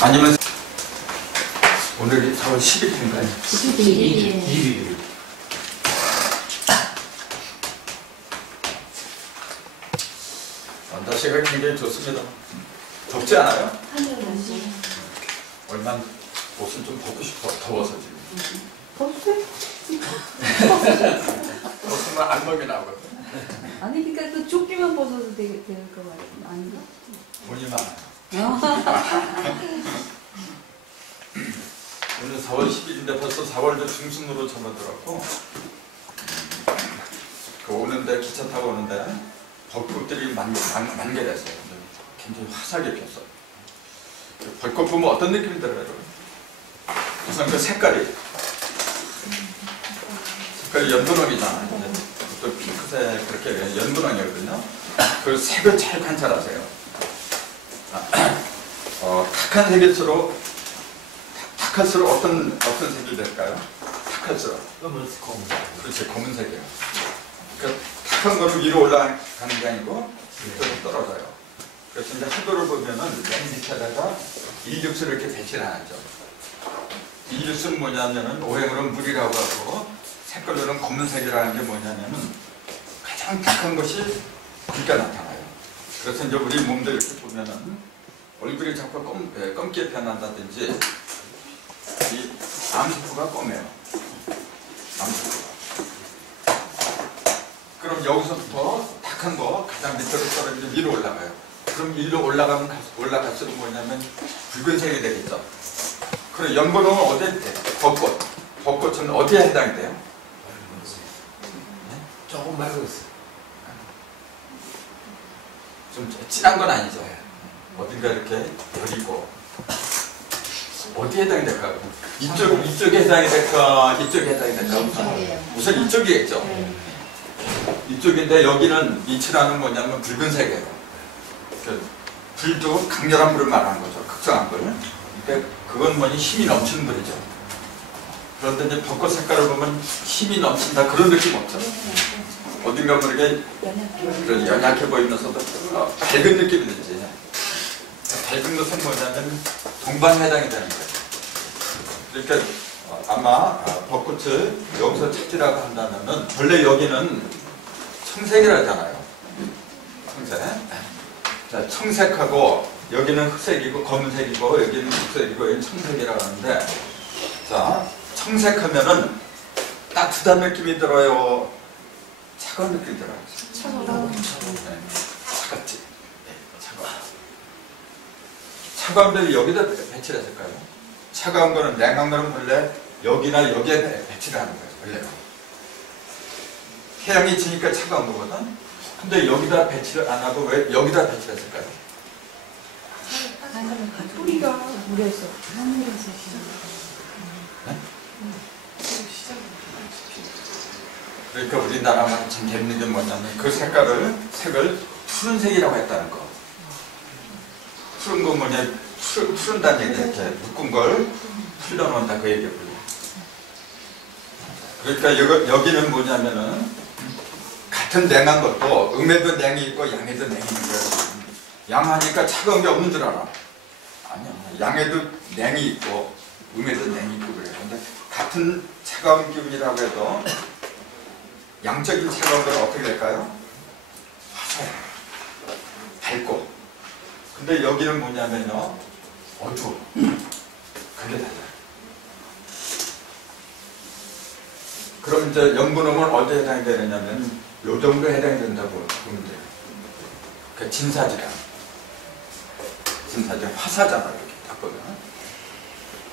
아니면 오늘이 4월 10일인가요? 12일. 날씨가 굉장히 좋습니다. 덥지 않아요? 얼마 옷은 좀 벗고 싶어. 더워서 지금. 벗으면 안목이 나거든. 아니 그러니까 그 조끼만 벗어도 되는 거 말이야. 아닌가? 본인만. 오늘 4월 10일인데 벌써 4월도 중순으로 접어들었고 그 오는데 기차 타고 오는데 벚꽃들이 만개됐어요. 굉장히 화사하게 폈어요. 벚꽃 보면 어떤 느낌이 들어요? 우선 그 색깔이 연분홍이잖아요. 또 핑크색 그렇게 연분홍이거든요. 그 색을 잘 관찰하세요. 탁한 색일수록 어떤 색이 될까요? 탁할수록 그렇지, 검은색이에요. 그러니까 탁한 거는 위로 올라가는 게 아니고 밑으로 떨어져요. 그래서 이제 하도를 보면은 맨 밑에다가 일육수를 이렇게 배치를 하죠. 일육수는 뭐냐면은 오행으로는 물이라고 하고 색깔로는 검은색이라는 게 뭐냐면은 가장 탁한 것이 붉게 나타나요. 그래서 이제 우리 몸들 이렇게 보면은 얼굴이 자꾸 검게 변한다든지 이 암세포가 검해요. 암세포가. 그럼 여기서부터 탁한 거 가장 밑으로 떨어지면 위로 올라가요. 그럼 위로 올라갈수록 뭐냐면 붉은색이 되겠죠. 그럼 연분홍은 어디에 돼요? 벚꽃은 어디에 해당이 돼요? 조금 말고 있어요. 좀 진한 건 아니죠. 어딘가 이렇게 여리고 어디에 해당이 될까? 이쪽에 해당이 될까? 이쪽에 해당이 될까? 우선 이쪽이겠죠. 이쪽인데 여기는 이치라는 뭐냐면 붉은색이에요. 불도 강렬한 불을 말하는 거죠. 극성한 불. 그러니까 그건 뭐니 힘이 넘치는 불이죠. 그런데 이제 벚꽃 색깔을 보면 힘이 넘친다 그런 느낌 없죠. 어딘가 모르게 연약해 보이면서도 밝은 느낌이 들지. 밝은 것은 뭐냐면 동방에 해당이 되는 거예요. 그러니까 아마 벚꽃을 여기서 찾으라고 한다면은 원래 여기는 청색이라 하잖아요. 청색. 자, 청색하고 여기는 흑색이고 검은색이고 여기는 흑색이고 여기는 청색이라고 하는데 자, 청색하면은 따뜻한 느낌이 들어요. 차가운 느낌이 들어요. 차갑지. 차가워. 차가운 데를 여기다 배치를 했을까요? 차가운 거는 냉한 거는 원래 여기나 여기에 배치를 하는 거예요. 원래는. 태양이 지니까 차가운 거거든. 근데 여기다 배치를 안 하고 왜 여기다 배치를 했을까요? 뿌리가 물에서 네? 그러니까 우리나라만 참 재밌는 게 뭐냐면 그 색을 푸른색이라고 했다는 거. 푸른 건 뭐냐? 푸른다는 얘기 이렇게 묶은 걸 풀려놓는다 그 얘기고요. 그러니까 여기는 뭐냐면은 같은 냉한 것도 음에도 냉이 있고 양에도 냉이 있는 거예요. 양하니까 차가운 게 없는 줄 알아. 아니야. 양에도 냉이 있고 음에도 냉이 있고 그래요. 근데 같은 차가운 기운이라고 해도 양적인 차가운 건 어떻게 될까요? 화사해. 밝고. 근데 여기는 뭐냐면요. 어두워. 그게 달라요. 그럼 이제 연분홍은 어디에 해당이 되느냐면 요 정도에 해당이 된다고 보면 돼요. 그 진사지랑 화사잖아 이렇게 딱 보면.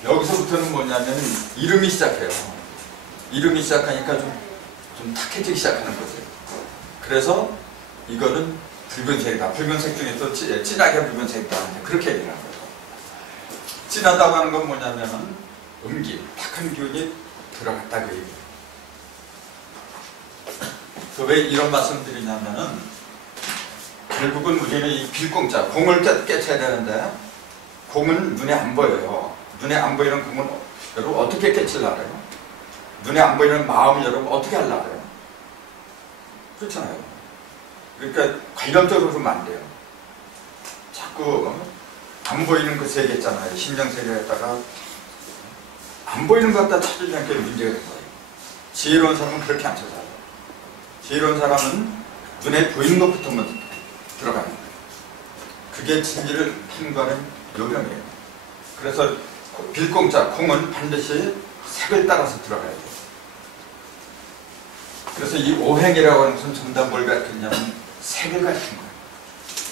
여기서부터는 뭐냐면 이름이 시작해요. 이름이 시작하니까 좀 탁해지기 시작하는 거죠. 그래서 이거는 붉은색이다. 붉은색 중에서 진하게 붉은색이다. 그렇게 얘기를 하는 거예요. 진하다고 하는 건 뭐냐면은 탁한 기운이 들어갔다 그 얘기예요. 왜 이런 말씀 드리냐면은 결국은 우리는 이 빌공자, 공을 깨쳐야 되는데 공은 눈에 안 보여요. 눈에 안 보이는 공은 여러분 어떻게 깨치려고 해요? 눈에 안 보이는 마음 여러분 어떻게 하려고 해요? 그렇잖아요. 그러니까 관념적으로 보면 안 돼요. 자꾸 안 보이는 그 세계 있잖아요. 심령 세계에다가 안 보이는 것 갖다 찾으려는 게 문제가 된 거예요. 지혜로운 사람은 그렇게 안 찾아요. 지혜로운 사람은 눈에 보이는 것부터 먼저 들어가는 거예요. 그게 진리를 힘과는 요령이에요. 그래서 빌공자, 공은 반드시 색을 따라서 들어가야 돼요. 그래서 이 오행이라고 하는 것은 전부 다 뭘 가르치냐면 색을 가르치는 거예요.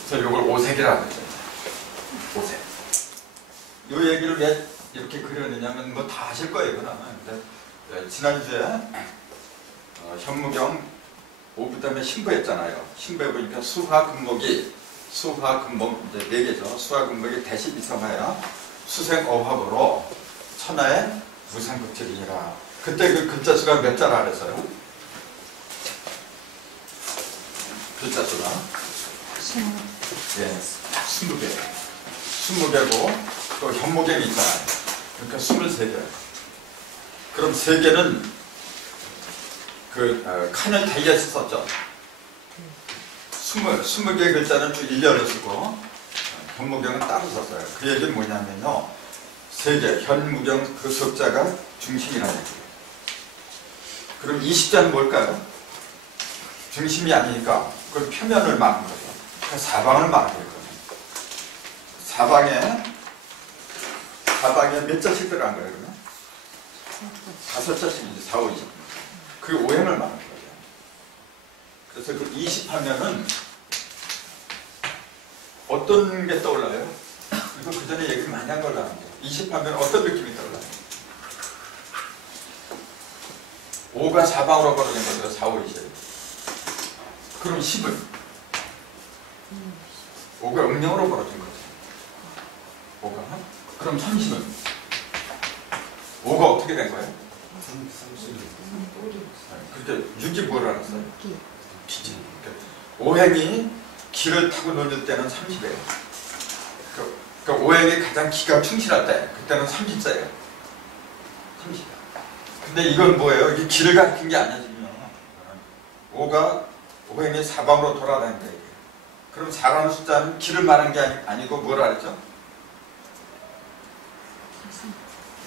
그래서 이걸 오색이라고 하죠. 오색. 이 얘기를 왜 이렇게 그려내냐면 뭐 다 아실 거예요. 근데 지난주에 현무경 오부담에 신부했잖아요. 신부해 보니까 수화금목이 수화금목 이제 4개죠. 수화금목이 대시 이성하여 수생어합으로 천하의 무상극질이니라. 그때 그 글자 수가 몇 자라 그랬어요? 글자 수가? 예, 20개. 20개고 또 현무경이 있잖아요. 그러니까 23개. 그럼 3개는 그 칸을 달려서 썼죠. 20개의 글자는 쭉 일렬을 쓰고 현무경은 따로 썼어요. 그 얘기는 뭐냐면요. 3개, 현무경 그 숫자가 중심이라는 얘기예요. 그럼 20자는 뭘까요? 중심이 아니니까 그걸 표면을 말하는 거죠. 그 사방을 말하는 거예요. 사방에 몇 자씩 들어간 거예요, 그러면? 5자씩이지, 4, 5, 20. 그 오행을 말하는 거예요. 그래서 그 20 하면은 어떤 게 떠올라요? 이거 그 전에 얘기를 많이 한 걸로 아는데 20 하면 어떤 느낌이 떠올라요? 5가 사방으로 벌어진 거죠, 4, 5, 20. 그럼 10은? 5가 음영으로 벌어진 거죠. 5가? 그럼 30은? 5가 어떻게 된 거예요? 30. 그렇게 6이 뭘 알았어요? 기지. 오행이 기를 타고 놀릴 때는 30이에요. 그러니까 오행이 가장 기가 충실할 때, 그때는 30자예요. 30. 근데 이건 뭐예요? 이게 기를 가리킨 게 아니야, 지금. 5가 오행이 사방으로 돌아다닌다. 그럼 4라는 숫자는 기를 말한 게 아니고 뭐라 그랬죠?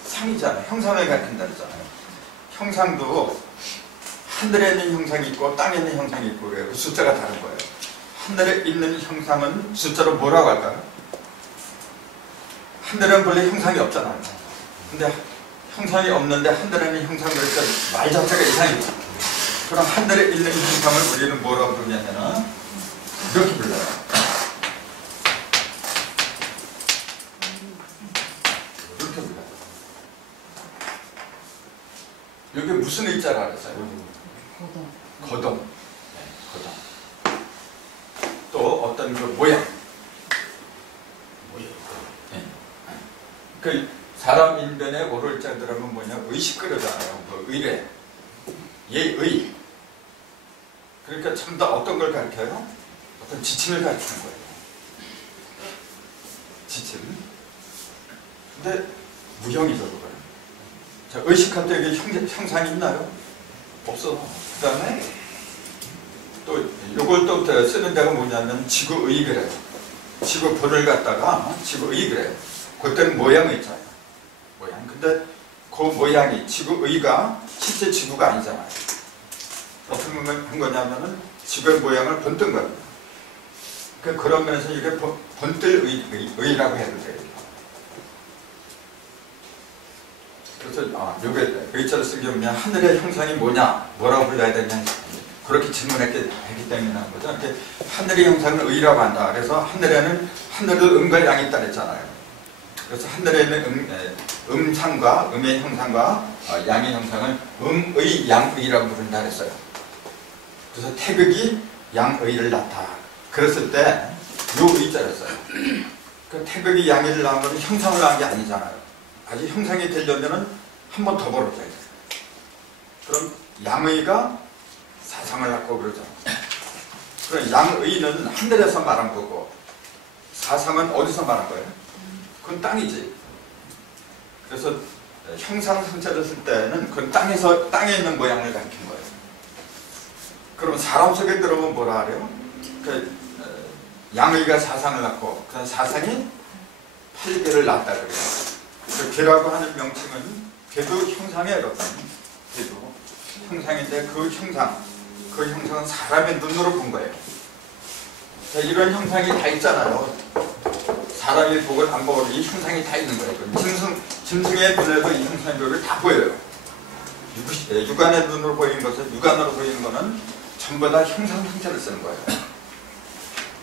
상이잖아요. 형상을 가리킨다 그랬잖아요. 형상도 하늘에 있는 형상이 있고 땅에 있는 형상이 있고 그래요. 그 숫자가 다른 거예요. 하늘에 있는 형상은 숫자로 뭐라고 할까요? 하늘에는 원래 형상이 없잖아요. 근데 형상이 없는데 하늘에는 형상을 그러니까 말 자체가 이상이죠. 그럼 하늘에 있는 형상을 우리는 뭐라고 부르냐면은 이렇게 불러요. 이렇게 불러요. 여기 무슨 의자라 그랬어요? 거동. 네, 거동. 또 어떤 그 모양. 네. 그 사람 인변에 오를 자들하면 뭐냐? 의식 그러잖아요. 뭐 의래. 예의. 그러니까 참 더 어떤 걸 가르쳐요? 어떤 지침을 가르치는 거예요. 지침. 근데 무형이죠, 그거는. 자, 의식할 때 이게 형상이 있나요? 없어. 그 다음에 또 요걸 또 쓰는 데가 뭐냐면 지구의그래요. 지구본을 갖다가 지구의그래요. 그때는 모양이 있잖아요. 모양. 근데 그 모양이 지구의가 실제 지구가 아니잖아요. 어떻게 한 거냐면은 지구의 모양을 본뜬 겁니다. 그런 면에서 이게 본뜰의라고 해도 돼요. 그래서 요게 의자를 쓴 게 뭐냐, 하늘의 형상이 뭐냐, 뭐라고 불러야 되냐, 그렇게 질문했기 때문에 한 거죠. 이렇게 하늘의 형상을 의라고 한다. 그래서 하늘에는 하늘의 음과 양이 있다 그랬잖아요. 그래서 하늘에 있는 음상과 음의 형상과 양의 형상을 음의 양의라고 부른다 그랬어요. 그래서 태극이 양의를 낳다. 그랬을 때 요 의자를 써요. 그 태극이 양의를 낳은 건 형상을 낳은 게 아니잖아요. 아직 형상이 되려면 한 번 더 벌어져야 돼요. 그럼 양의가 사상을 낳고 그러죠. 그럼 양의는 하늘에서 말한 거고 사상은 어디서 말한 거예요? 그건 땅이지. 그래서 형상 상체를 쓸 때는 그건 땅에 있는 모양을 가리킨 거예요. 그럼 사람 속에 들어오면 뭐라 하래요? 양의가 사상을 낳고 그 사상이 8개를 낳았다 그래요. 그 개라고 하는 명칭은 개도 형상이에요. 개도 형상인데 그 형상은 사람의 눈으로 본 거예요. 자, 이런 형상이 다 있잖아요. 사람이 보고 안 보고 이 형상이 다 있는 거예요. 짐승의 눈에도 이 형상들을 다 보여요. 육안의 눈으로 보이는 것은, 육안으로 보이는 거는 전부 다 형상 형태를 쓰는 거예요.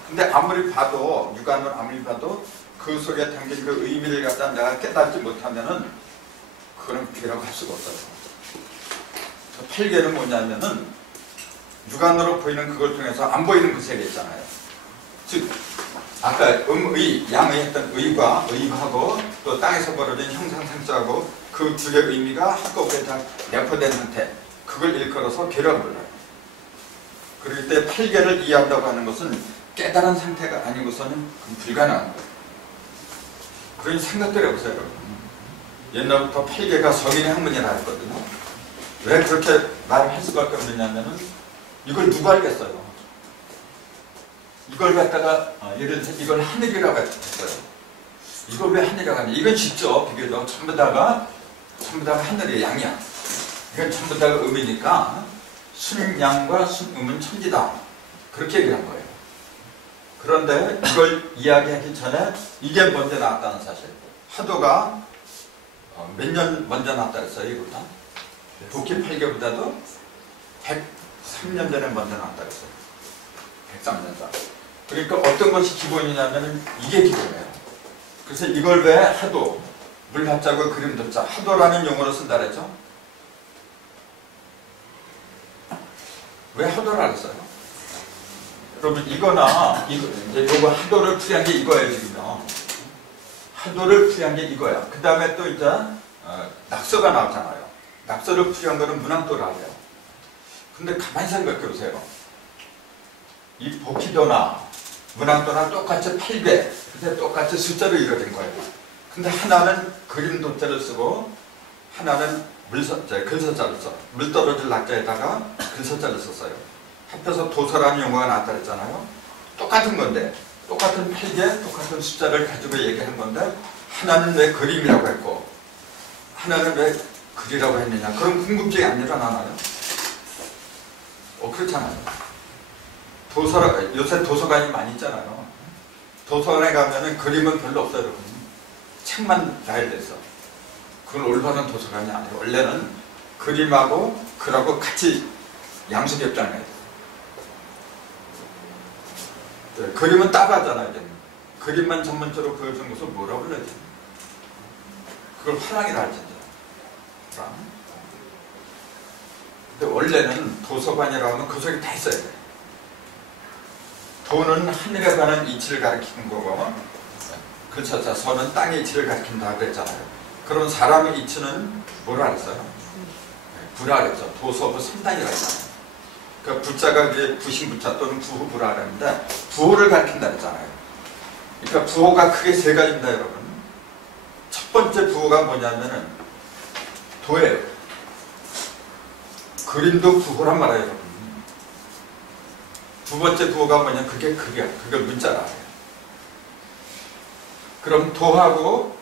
근데 아무리 봐도, 육안으로 아무리 봐도 그 속에 담긴 그 의미를 갖다 내가 깨닫지 못하면은 그거는 귀라고 할 수가 없어요. 팔개는 뭐냐면은 육안으로 보이는 그걸 통해서 안 보이는 그 세계 있잖아요. 즉 아까 양의 했던 의하고 또 땅에서 벌어진 형상 상자하고 그 두 개의 의미가 한꺼번에 다 내포된 상태, 그걸 일컬어서 개라고 불러요. 그럴 때 팔개를 이해한다고 하는 것은 깨달은 상태가 아니고서는 불가능한 거예요. 그런 생각들 해보세요. 옛날부터 팔개가 성인의 학문이라 했거든요. 왜 그렇게 말을 할 수밖에 없느냐면은 이걸 누가 알겠어요? 이걸 갖다가 예를 들어서 이걸 하늘이라고 했어요. 이걸 왜 하늘이라고 하냐? 이건 쉽죠. 비교적 전부 다가 하늘의 양이야. 이건 전부 다가 음이니까 순양과 순음은 천지다. 그렇게 얘기를 한 거예요. 그런데 이걸 이야기하기 전에 이게 먼저 나왔다는 사실. 화도가 몇 년 먼저 나왔다 그랬어요. 이거보다. 도끼 8개보다도 103년 전에 먼저 나왔다 그랬어요. 103년 전. 그러니까 어떤 것이 기본이냐면 이게 기본이에요. 그래서 이걸 왜 하도, 물 합자고 그림 덧자, 하도라는 용어로 쓴다 그랬죠? 왜 하도라 그랬어요? 여러분 이거나 이제 요거 하도를 풀이한 게 이거예요. 지금요. 하도를 풀이한 게 이거야. 그 다음에 또 이제 낙서가 나왔잖아요. 낙서를 풀이한 거는 문학도라고 해요. 근데 가만히 생각해 보세요. 이 복희도나 문학도나 똑같이 8개, 근데 똑같이 숫자로 이루어진 거예요. 근데 하나는 그림 도자를 쓰고 하나는 글서자를 써. 물 떨어질 낙자에다가 글서자를 썼어요. 합해서 도서라는 용어가 나왔다 그랬잖아요. 똑같은 건데, 똑같은 8개, 똑같은 숫자를 가지고 얘기한 건데 하나는 왜 그림이라고 했고 하나는 왜 글이라고 했느냐. 그런 궁금증이 안 일어나나요? 그렇잖아요. 요새 도서관이 많이 있잖아요. 도서관에 가면은 그림은 별로 없어요, 여러분. 책만 나야 돼서. 그건 올바른 도서관이 아니에요. 원래는 그림하고 글하고 같이 양수겹장을 해야 돼요. 그림은 따가잖아요. 그림만 전문적으로 보여주는 것을 뭐라고 불러야 돼요? 그걸 화랑이라 할 텐데. 근데 원래는 도서관이라고 하면 그 속에 다 있어야 돼요. 도는 하늘에 관한 이치를 가리키는 거고, 그렇죠. 서는 땅의 이치를 가리킨다 그랬잖아요. 그런 사람의 이치는 뭐라 그랬어요? 부라 그랬죠. 도서부 3단이라 했잖아요. 그 부자가 이제 부신부자 또는 부후부라 그랬는데 부호를 가리킨다 그랬잖아요. 그러니까 부호가 크게 세 가지입니다, 여러분. 첫 번째 부호가 뭐냐면은 도예요. 그림도 부호란 말이에요, 여러분. 두 번째 부호가 뭐냐? 그게 극이야. 그걸 문자라 해요. 그럼 도하고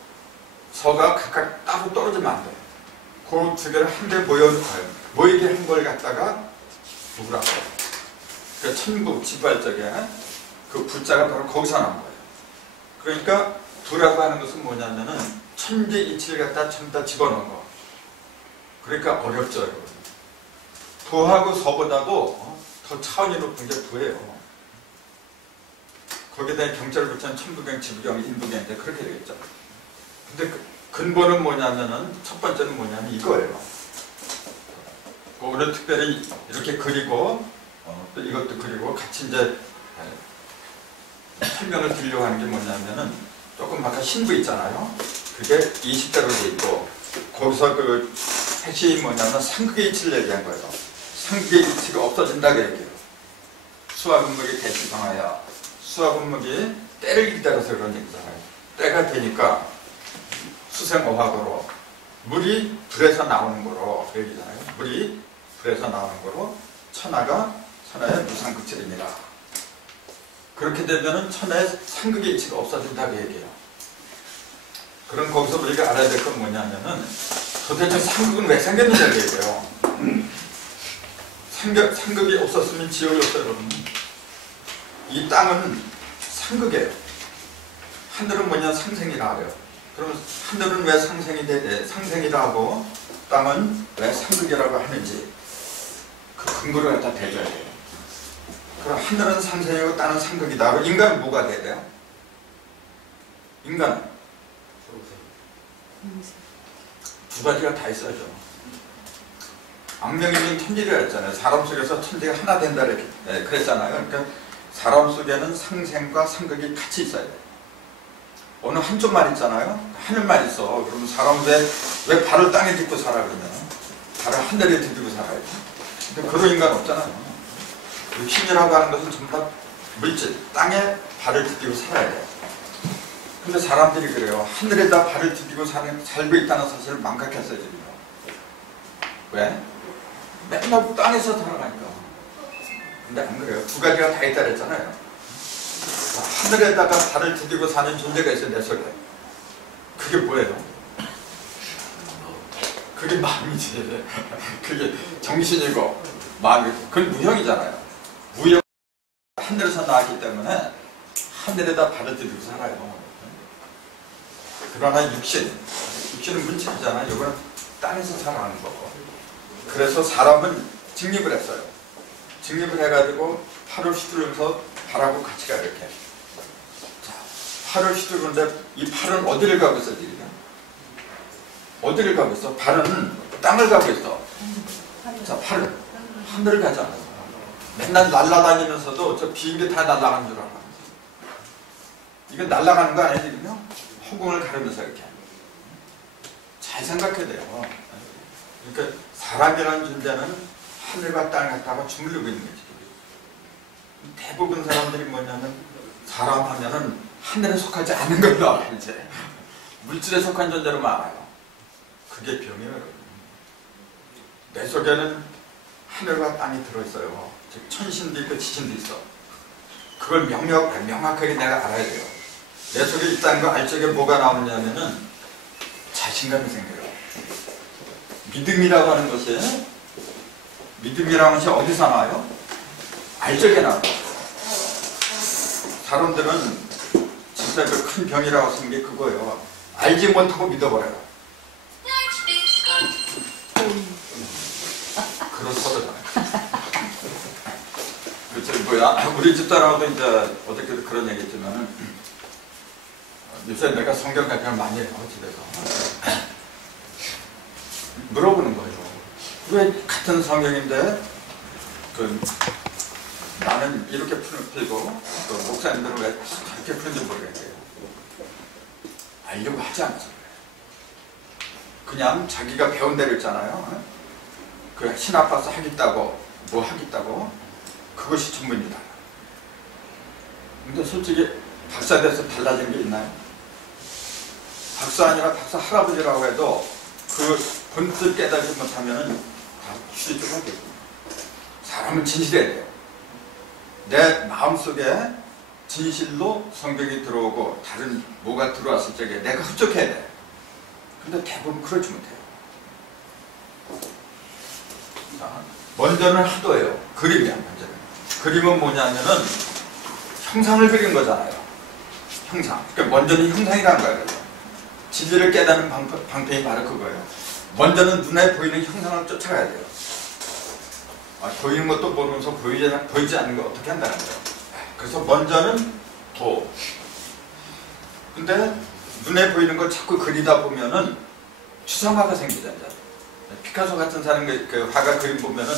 서가 각각 따로 떨어지면 안 돼요. 그 두 개를 한데 모이게 한 걸 갖다가 부라고 해요. 그 천부 지발적에 그 부자가 바로 거기서 나온 거예요. 그러니까 부라고 하는 것은 뭐냐면은 천지 이치를 갖다 전부 다 집어넣은 거. 그러니까 어렵죠, 여러분. 도하고 서보다도 더 차원이 높은 게 부예요. 거기다 경자를 붙이면 천부경, 지부경, 인부경인데 그렇게 되겠죠. 근데 근본은 뭐냐면은 첫 번째는 뭐냐면 이거예요. 그거를 특별히 이렇게 그리고 또 이것도 그리고 같이 이제 설명을 드리려고 하는 게 뭐냐면은 조금 아까 신부 있잖아요. 그게 20대로 돼 있고 거기서 그 핵심이 뭐냐면 상극의 이치를 얘기한 거예요. 상극의 이치가 없어진다고 얘기해요. 수화분목이 대치성하여 수화분목이 때를 기다려서 그런 얘기잖아요. 때가 되니까 수생어학으로 물이 불에서 나오는 거로 얘기잖아요. 물이 불에서 나오는 거로 천하의 무상극질입니다. 그렇게 되면은 천하의 상극의 이치가 없어진다고 얘기해요. 그럼 거기서 우리가 알아야 될 건 뭐냐면은 도대체 상극은 왜 생겼느냐는 얘기예요. 상극이 없었으면 지옥이 없어요, 여러분. 이 땅은 상극이에요. 하늘은 뭐냐? 상생이라 하래요. 그러면 하늘은 왜 상생이라 하고 땅은 왜 상극이라고 하는지 그 근거를 갖다 대줘야 돼요. 그럼 하늘은 상생이고 땅은 상극이다. 그럼 인간은 뭐가 돼야 돼요? 인간은 두 가지가 다 있어야죠. 악명이면 천지라 했잖아요. 사람 속에서 천지가 하나 된다 이렇게 그랬잖아요. 그러니까 사람 속에는 상생과 상극이 같이 있어야 돼요. 어느 한쪽만 있잖아요. 하늘만 있어. 그러면 사람 왜 발을 땅에 딛고 살아 그러면? 발을 하늘에 디디고 살아야지. 근데 그런 인간 없잖아요. 힘이라고 하는 것은 전부 다 물질, 땅에 발을 디디고 살아야 돼요. 근데 사람들이 그래요. 하늘에다 발을 디디고 살고 있다는 사실을 망각했어요, 지금. 왜? 맨날 땅에서 살아가니까. 근데 안 그래요. 두 가지가 다 있다 그랬잖아요. 하늘에다가 발을 디디고 사는 존재가 있어요, 내 속에. 그게 뭐예요? 그게 마음이지. 그게 정신이고 마음이고. 그건 무형이잖아요. 무형 하늘에서 나왔기 때문에 하늘에다 발을 디디고 살아요. 그러나 육신은 물질이잖아요. 이거는 땅에서 살아가는 거고. 그래서 사람은 직립을 했어요. 직립을 해가지고 팔을 휘두르면서 발하고 같이 가 이렇게. 자, 팔을 휘두르는데 이 팔은 어디를 가고 있어 지금? 어디를 가고 있어? 발은 땅을 가고 있어. 자, 팔은 하늘을 가지 않아요. 맨날 날아다니면서도 저 비행기 다 날아가는 줄 알아. 이건 날아가는 거 아니에요 지금요? 허공을 가르면서 이렇게. 잘 생각해야 돼요. 그러니까 사람이라는 존재는 하늘과 땅을 갖다가 주물르고 있는 거지. 대부분 사람들이 뭐냐면 사람 하면은 하늘에 속하지 않은 걸로 알아요. 이제 물질에 속한 존재로만 알아요. 그게 병이에요, 여러분. 내 속에는 하늘과 땅이 들어있어요. 즉 천신도 있고 지신도 있어. 그걸 명확하게 내가 알아야 돼요. 내 속에 있다는 거 알 적에 뭐가 나오냐면은 자신감이 생겨요. 믿음이라고 하는 것이 어디서 나와요? 알 적에 나와요. 사람들은 진짜 그 큰 병이라고 쓴 게 그거예요. 알지 못하고 믿어버려요. 그렇거든. 그치 뭐야? 우리 집사람하고도 이제 어저께도 그런 얘기 했지만은 요새 내가 성경 발표를 많이 해요 집에서. 물어보는 거예요. 왜 같은 성경인데 나는 이렇게 풀고 또 목사님들은 왜 저렇게 푸는지 모르겠어요. 알려고 하지 않아서 그래요. 그냥 자기가 배운 대로 있잖아요. 그 신학파서 하겠다고 뭐 하겠다고 그것이 전부입니다. 근데 솔직히 박사 돼서 달라진 게 있나요? 박사 아니라 박사 할아버지라고 해도 그 본뜻 깨달지 못하면은 다 취직하겠고. 사람은 진실해야 돼요. 내 마음속에 진실로 성경이 들어오고 다른 뭐가 들어왔을 적에 내가 흡족해야 돼. 근데 대부분 그러지 못해요. 자, 먼저는 하도예요. 그림이야, 먼저는. 그림은 뭐냐면은 형상을 그린 거잖아요. 형상. 그러니까 먼저는 형상이라는 거예요. 진리를 깨닫는 방편이 바로 그거예요. 먼저는 눈에 보이는 형상을 쫓아가야 돼요. 보이는 것도 모르면서 보이지 않는 거 어떻게 한다는 거예요. 그래서 먼저는 도. 근데 눈에 보이는 걸 자꾸 그리다 보면은 추상화가 생기잖아요. 피카소 같은 사람 그 화가 그림 보면은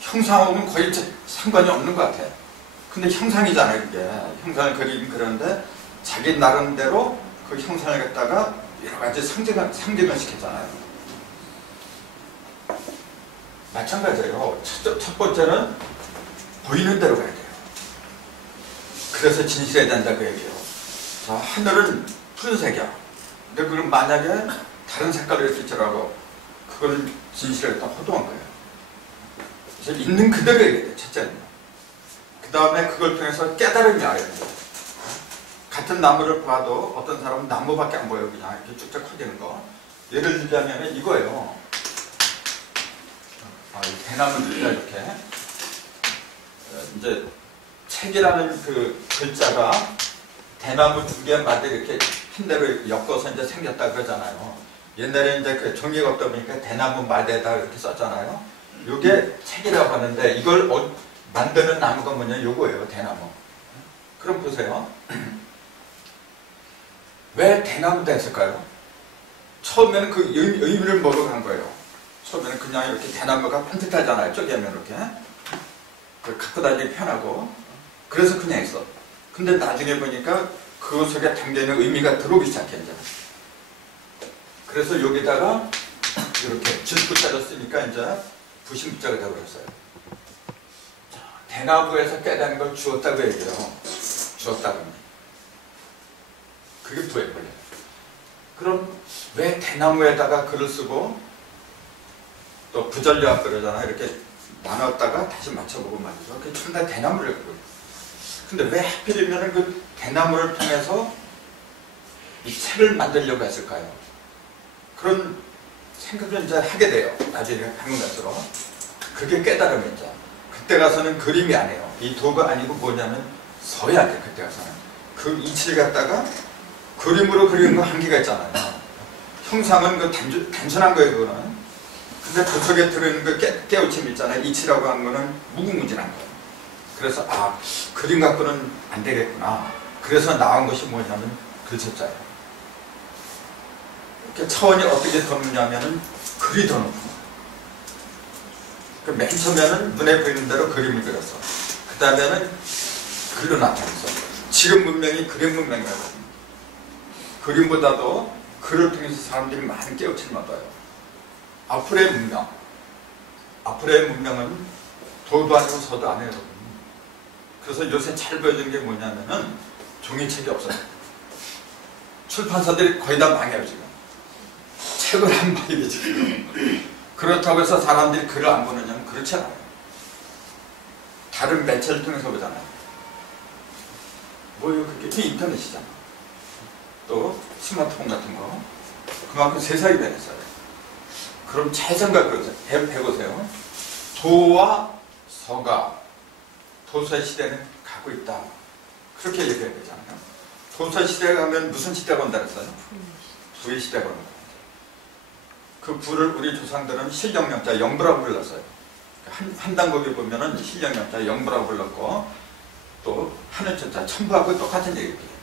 형상하고는 거의 상관이 없는 것 같아요. 근데 형상이잖아요, 그게. 형상을 그리긴 그런데 자기 나름대로 그 형상을 갖다가 여러 가지 상징을 시켰잖아요. 마찬가지예요. 첫 번째는 보이는 대로 가야 돼요. 그래서 진실해야 된다 그 얘기예요. 자, 하늘은 푸른색이야. 근데 그걸 만약에 다른 색깔로 했을지라고 그걸 진실을 갖다 호도한 거예요. 그래서 있는 그대로 얘기해야 돼요. 첫째는. 그 다음에 그걸 통해서 깨달음이 알아야 돼요. 같은 나무를 봐도 어떤 사람은 나무밖에 안 보여요. 그냥 이렇게 쭉쭉 커지는 거. 예를 들자면 이거예요. 이 대나무들이다 이렇게. 이제 책이라는 그 글자가 대나무 두 개 마디 이렇게 한 대로 엮어서 이제 생겼다 그러잖아요. 옛날에 이제 그 종이가 없다 보니까 대나무 마대에다 이렇게 썼잖아요. 이게 책이라고 하는데 이걸 만드는 나무가 뭐냐 요거예요. 대나무. 그럼 보세요. 왜 대나무가 했을까요? 처음에는 그 의미를 모르고 한 거예요. 처음에는 그냥 이렇게 대나무가 반듯하잖아요. 쪼개면 이렇게. 갖고 다니기 편하고. 그래서 그냥 했어. 근데 나중에 보니까 그 속에 담겨있는 의미가 들어오기 시작했죠. 그래서 여기다가 이렇게 줄붙자를 쓰니까 이제 부심붙자가 되어버렸어요. 대나무에서 깨닫는 걸 주었다고 얘기해요. 주었다고 합니다. 그게 부해버려요. 그럼 왜 대나무에다가 글을 쓰고 또 부절려학 그러잖아요. 이렇게 나눴다가 다시 맞춰보고 말이죠. 그게 전부 다 대나무를 갖고 있어요. 근데 왜 하필이면 그 대나무를 통해서 이 책을 만들려고 했을까요? 그런 생각을 이제 하게 돼요. 나중에 가면 갈수록. 그게 깨달음이죠. 그때 가서는 그림이 아니에요. 이 도가 아니고 뭐냐면 서야 돼. 그때 가서는. 그 이치를 갖다가 그림으로 그리는 거 한계가 있잖아요. 형상은 그 단순한 거예요. 그거는. 근데 그 속에 들어있는 그 깨우침 있잖아요. 이치라고 하는 거는 무궁무진한 거예요. 그래서 그림 갖고는 안 되겠구나. 그래서 나온 것이 뭐냐면 글자예요. 이렇게 차원이 어떻게 더 높냐면은 글이 더 높은 거예요. 맨 처음에는 눈에 보이는 대로 그림을 그렸어. 그 다음에는 글로 나타냈어. 지금 문명이 그림 문명이거든요. 그림보다도 글을 통해서 사람들이 많은 깨우침을 얻어요. 앞으로의 문명. 앞으로의 문명은 도도 아니고 서도 아니에요. 그래서 요새 잘 보여준 게 뭐냐면은 종이책이 없어요. 출판사들이 거의 다 망해요 지금. 책을 안 봐요 지금. 그렇다고 해서 사람들이 글을 안 보느냐면 그렇지 않아요. 다른 매체를 통해서 보잖아요. 뭐예요 그게? 인터넷이잖아. 또 스마트폰 같은 거. 그만큼 세상이 변했어요. 그럼 잘 생각해보세요. 도와 서가 도서의 시대는 가고 있다. 그렇게 얘기해야 되잖아요. 도서의 시대가 가면 무슨 시대가 온다 그랬어요? 부의 시대가 온다. 그 부를 우리 조상들은 실령령자 영부라고 불렀어요. 한 단국에 보면은 실령령자 영부라고 불렀고 또 하늘천자 천부하고 똑같은 얘기예요.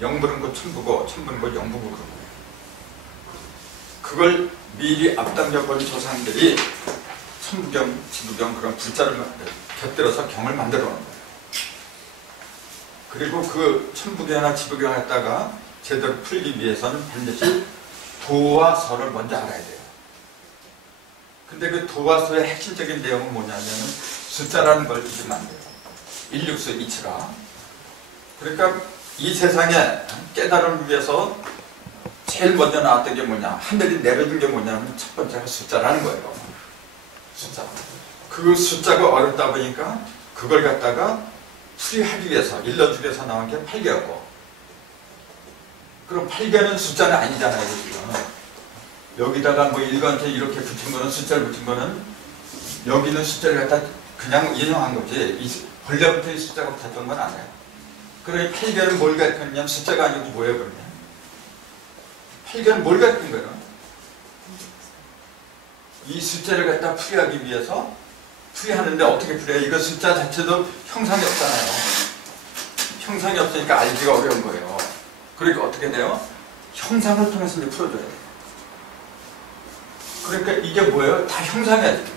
영부는 곧 천부고 천부는 곧 영부고 그런 거예요. 그걸 미리 앞당겨 본 조상들이 천부경, 지부경 그런 불자를 곁들여서 경을 만들어 놓은 거예요. 그리고 그 천부경이나 지부경을 갖다가 제대로 풀기 위해서는 반드시 도와 서를 먼저 알아야 돼요. 근데 그 도와 서의 핵심적인 내용은 뭐냐면 숫자라는 걸 잊으면 안 돼요. 169 이치라. 그러니까 이 세상에 깨달음을 위해서 제일 먼저 나왔던 게 뭐냐, 하늘이 내려준 게 뭐냐면 첫 번째가 숫자라는 거예요. 숫자. 그 숫자가 어렵다 보니까 그걸 갖다가 풀이하기 위해서, 일러주기 위해서 나온 게 8개였고, 그럼 8개는 숫자는 아니잖아요. 지금. 여기다가 뭐 일관체 이렇게 붙인 거는, 숫자를 붙인 거는 여기는 숫자를 갖다 그냥 인용한 거지, 본래부터 이 숫자가 붙었던 건 아니에요. 그러니 8개는 뭘 가르쳤냐면 숫자가 아니고 뭐예요 그러면? 8개는 뭘 가르친 거예요? 이 숫자를 갖다 풀이하기 위해서 풀이하는데 어떻게 풀이해요? 이거 숫자 자체도 형상이 없잖아요. 형상이 없으니까 알기가 어려운 거예요. 그러니까 어떻게 돼요? 형상을 통해서 이제 풀어줘야 돼요. 그러니까 이게 뭐예요? 다 형상이야 지금.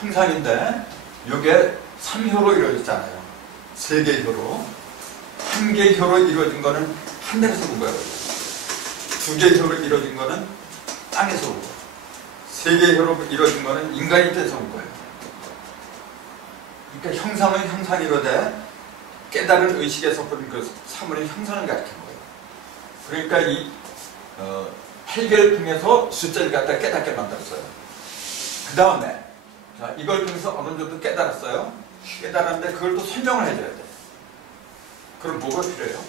형상인데 이게 3효로 이루어졌잖아요. 3개의 효로. 1개의 효로 이루어진 거는 하늘에서 본 거예요. 2개의 효로 이루어진 거는 땅에서 온 거예요. 3개의 효로 이루어진 거는 인간이 돼서 온 거예요. 그러니까 형상은 형상이로되 깨달은 의식에서 보는 그 사물의 형상을 가리키는 거예요. 그러니까 이 8개를 통해서 숫자를 갖다 깨닫게 만들었어요. 그 다음에 이걸 통해서 어느 정도 깨달았어요. 깨달았는데 그걸 또 설명을 해줘야 돼요. 그럼 뭐가 필요해요?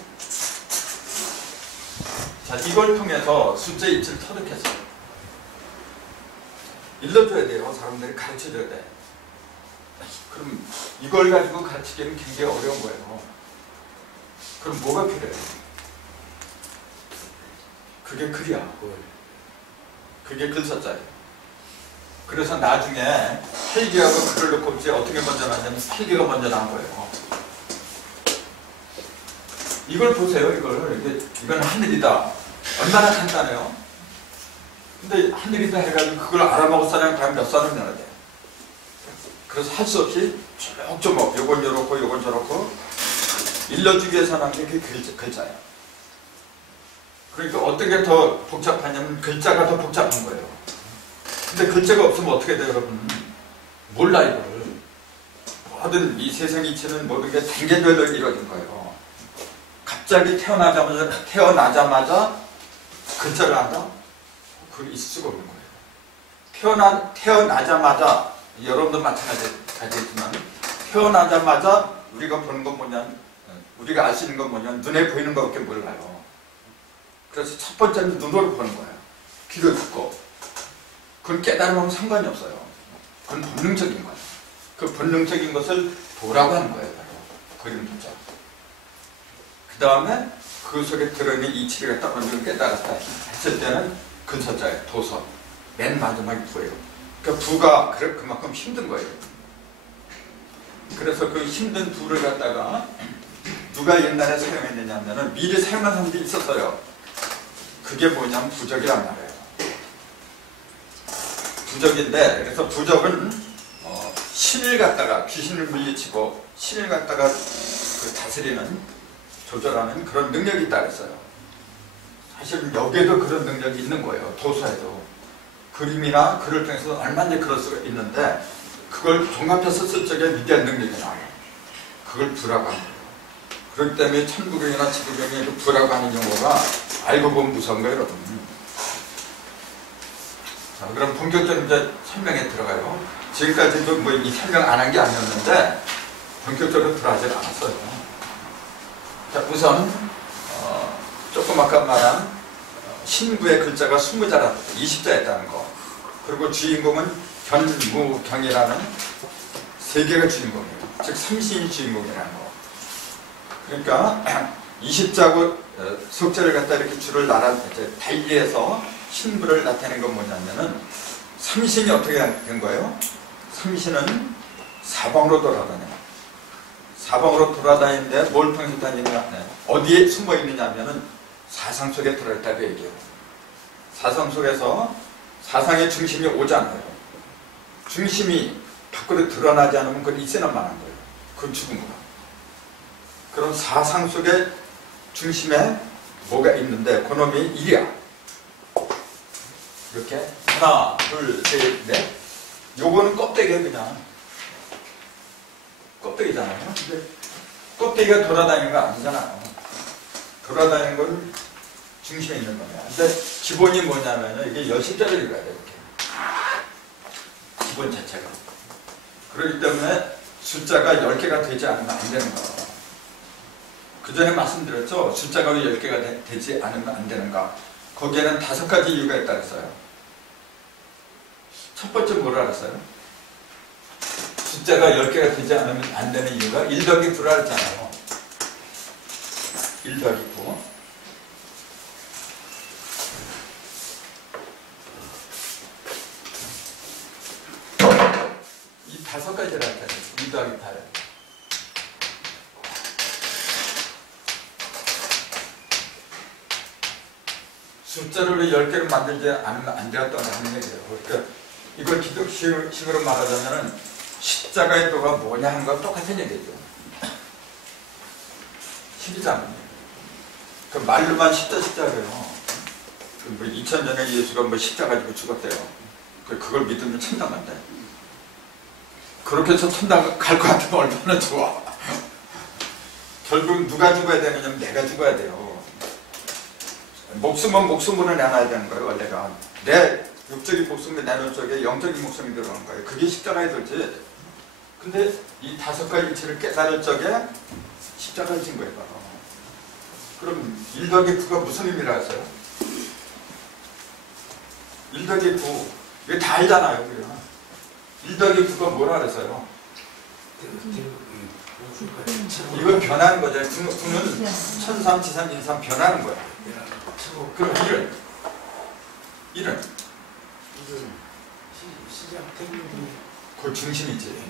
자, 이걸 통해서 숫자 이치를 터득해서 일러줘야 돼요. 사람들이 가르쳐줘야 돼. 그럼 이걸 가지고 가르치기는 굉장히 어려운 거예요. 그럼 뭐가 필요해요? 그게 글이야. 그게 글서자예요. 그래서 나중에 필기하고 글을 놓고 이제 어떻게 먼저 나냐면 필기가 먼저 나온 거예요. 이걸 보세요. 이건 하늘이다. 얼마나 간단해요. 근데 하늘이다 해가지고 그걸 알아먹을 사람이 과연 몇 사람이나 돼. 그래서 할 수 없이 조목조목 요건 요렇고 요건 저렇고 일러주기 위해서 나온 게 그게 글자예요. 그러니까 어떤 게 더 복잡하냐면 글자가 더 복잡한 거예요. 근데 글자가 없으면 어떻게 돼요, 여러분? 몰라, 이거를. 모든 이 세상 이치는 모든 게 단계별로 이루어진 거예요. 갑자기 태어나자마자 글자를 안다? 그게 있을 수가 없는 거예요. 태어나자마자, 여러분도 마찬가지겠지만, 태어나자마자 우리가 보는 건 뭐냐, 우리가 알 수 있는 건 뭐냐, 눈에 보이는 것밖에 몰라요. 그래서 첫 번째는 눈으로 보는 거예요. 귀로 듣고. 그건 깨달음하면 상관이 없어요. 그건 본능적인 거예요. 그 본능적인 것을 보라고 하는 거예요. 바로 그림 보자. 그 다음에 그 속에 들어있는 이치를 갖다 어느 정도 깨달았다 했을 때는 근서자예요. 도서. 맨 마지막에 부예요. 그러니까 부가 그만큼 힘든 거예요. 그래서 그 힘든 부를 갖다가 누가 옛날에 사용했느냐 하면은 미리 사용한 사람들이 있었어요. 그게 뭐냐면 부적이란 말이에요. 부적인데, 그래서 부적은 신을 갖다가 귀신을 물리치고 신을 갖다가 그 다스리는, 조절하는 그런 능력이 있다 그랬어요. 사실은 여기에도 그런 능력이 있는 거예요. 도서에도. 그림이나 글을 통해서 얼마든지 그럴 수가 있는데 그걸 종합해서 쓸 적에 위대한 능력이 나와요. 그걸 부라고 하는 거예요. 그렇기 때문에 천부경이나 지부경의 그 부라고 하는 용어가 알고 보면 무서운 거예요, 여러분. 자, 그럼 본격적으로 이제 설명에 들어가요. 지금까지도 뭐 이 설명 안 한 게 아니었는데 본격적으로 들어가지 않았어요. 자, 우선 조금 아까 말한 신부의 글자가 20자라 20자였다는 거. 그리고 주인공은 견무경이라는 세 개가 주인공이에요. 즉 삼신이 주인공이라는 거. 그러니까 20자고 석자를 갖다 이렇게 줄을 달리해서 신부를 나타낸 건 뭐냐면은 삼신이 어떻게 된 거예요? 삼신은 사방으로 돌아다녀요. 사방으로 돌아다니는데 뭘 통해서 다니느냐? 어디에 숨어 있느냐 하면은 사상 속에 들어있다고 얘기해요. 사상 속에서 사상의 중심이 오잖아요. 중심이 밖으로 드러나지 않으면 그건 있으나 마는 거예요. 그건 죽은 거야. 그럼 사상 속에 중심에 뭐가 있는데 그놈이 일이야. 이렇게 하나, 둘, 셋, 넷. 요거는 껍데기예요. 그냥 껍데기잖아요. 근데 껍데기가 돌아다니는 거 아니잖아요. 돌아다니는 건 중심에 있는 거예요. 근데 기본이 뭐냐면 이게 10자를 읽어야 돼요. 이렇게. 기본 자체가. 그렇기 때문에 숫자가 10개가 되지 않으면 안 되는 거예요. 그 전에 말씀드렸죠. 숫자가 왜 10개가 되지 않으면 안 되는가. 거기에는 5가지 이유가 있다고 했어요. 첫 번째 뭐라 그랬어요? 숫자가 10개가 되지 않으면 안 되는 이유가 1 더하기 9라 그랬잖아요. 1 더하기 9. 이 5가지라 했잖아요. 2 더하기 8. 숫자를 왜 10개를 만들지 않으면 안 되었다는 얘기예요. 그러니까 이걸 기독식으로 말하자면 십자가의 도가 뭐냐 하는 건 똑같은 얘기죠. 십자가. 그 말로만 십자가예요. 뭐 2000년에 예수가 뭐 십자가 가지고 죽었대요. 그걸 믿으면 천당 간대. 그렇게 해서 천당 갈 것 같으면 얼마나 좋아. 결국 누가 죽어야 되느냐면 내가 죽어야 돼요. 목숨은 목숨으로 내놔야 되는 거예요. 원래가 내 육적인 목숨을 내놓은 쪽에 영적인 목숨이 들어가는 거예요. 그게 십자가에 들지. 근데 이 5가지 이치를 깨달을 적에 십자가에 진 거예요. 바로. 그럼 1 더하기 9가 무슨 의미라 했어요? 1 더하기 9 이거 다 알잖아요. 우리가 1 더하기 9가 뭐라 그랬어요? 이건 변하는 거죠. 9는 천삼, 지삼, 인삼 변하는 거야. 그럼 1은 그 중심이지.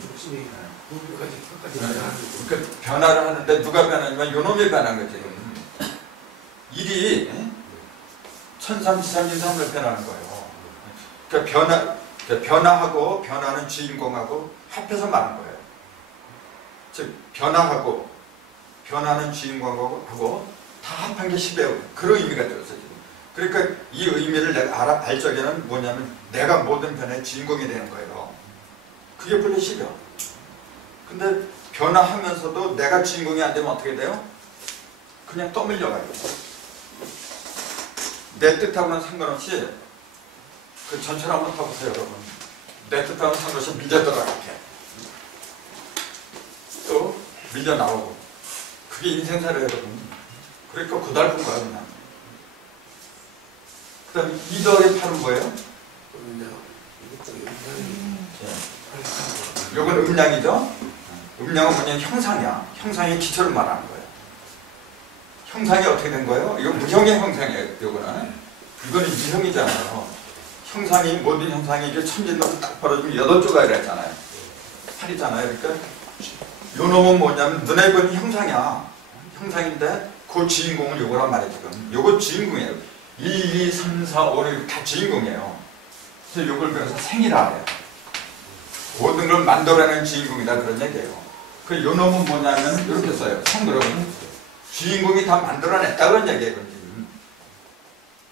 그러니까 변화를 하는데 누가 변하냐면 요놈이 변한 거지. 1이 천삼, 지삼, 인삼을 변하는 거예요. 그러니까 변화하고 변하는 주인공하고 합해서 말한 거예요. 즉 변화하고 변하는 주인공하고 다 합한 게 10의 그런 의미가 들었어요. 그러니까 이 의미를 내가 알 적에는 뭐냐면 내가 모든 변화의 주인공이 되는 거예요. 그게 본래 10이야. 근데 변화하면서도 내가 주인공이 안 되면 어떻게 돼요? 그냥 떠밀려가요. 내 뜻하고는 상관없이 그 전철 한번 타보세요, 여러분. 내 뜻하고는 상관없이 밀려들어가 이렇게. 또 밀려 나오고. 그게 인생사래요, 여러분. 그러니까 고달픈 거야, 그냥. 그 다음에 2 더하기 8은 뭐예요? 요건 음량이죠? 음량은 뭐냐면 형상이야. 형상의 기초를 말하는 거예요. 형상이 어떻게 된 거예요? 이거 무형의 형상이에요, 요거는. 이거는 유형이잖아요. 형상이, 모든 형상이 이게 천진으로 딱 벌어지면 8조각이라 했잖아요. 8이잖아요. 그러니까 요 놈은 뭐냐면 눈에 보이는 형상이야. 형상인데 그 주인공은 요거란 말이에요, 지금. 요거 주인공이에요. 1, 2, 3, 4, 5, 6 다 주인공이에요. 그래서 요걸 그래서 생이라 해요. 모든 걸 만들어내는 주인공이다 그런 얘기예요. 그 요 놈은 뭐냐면 이렇게 써요. 생그러면 주인공이 다 만들어냈다 그런 얘기예요.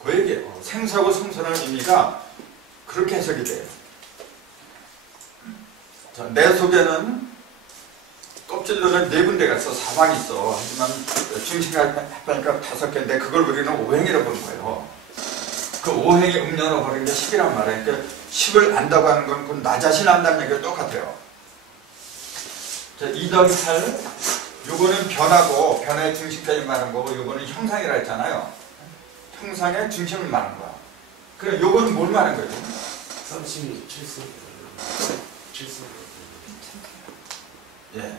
그 얘기예요. 생사고 성선의 의미가 그렇게 해석이 돼요. 자, 내 속에는 껍질로는 4군데가 있어. 사방이 있어. 하지만 중심가 합하니까 5개인데 그걸 우리는 오행이라고 보는 거예요. 그 오행이 음량으로 버리는 게 10이란 말이에요. 그러니까 10을 안다고 하는 건 나 자신 안다는 얘기가 똑같아요. 자, 2 더하기 8 요거는 변하고 변화의 중심까지 말하는 거고 요거는 형상이라 했잖아요. 형상의 중심을 말하는 거야. 그래 요거는 뭘 말하는 거죠? 37수. 예.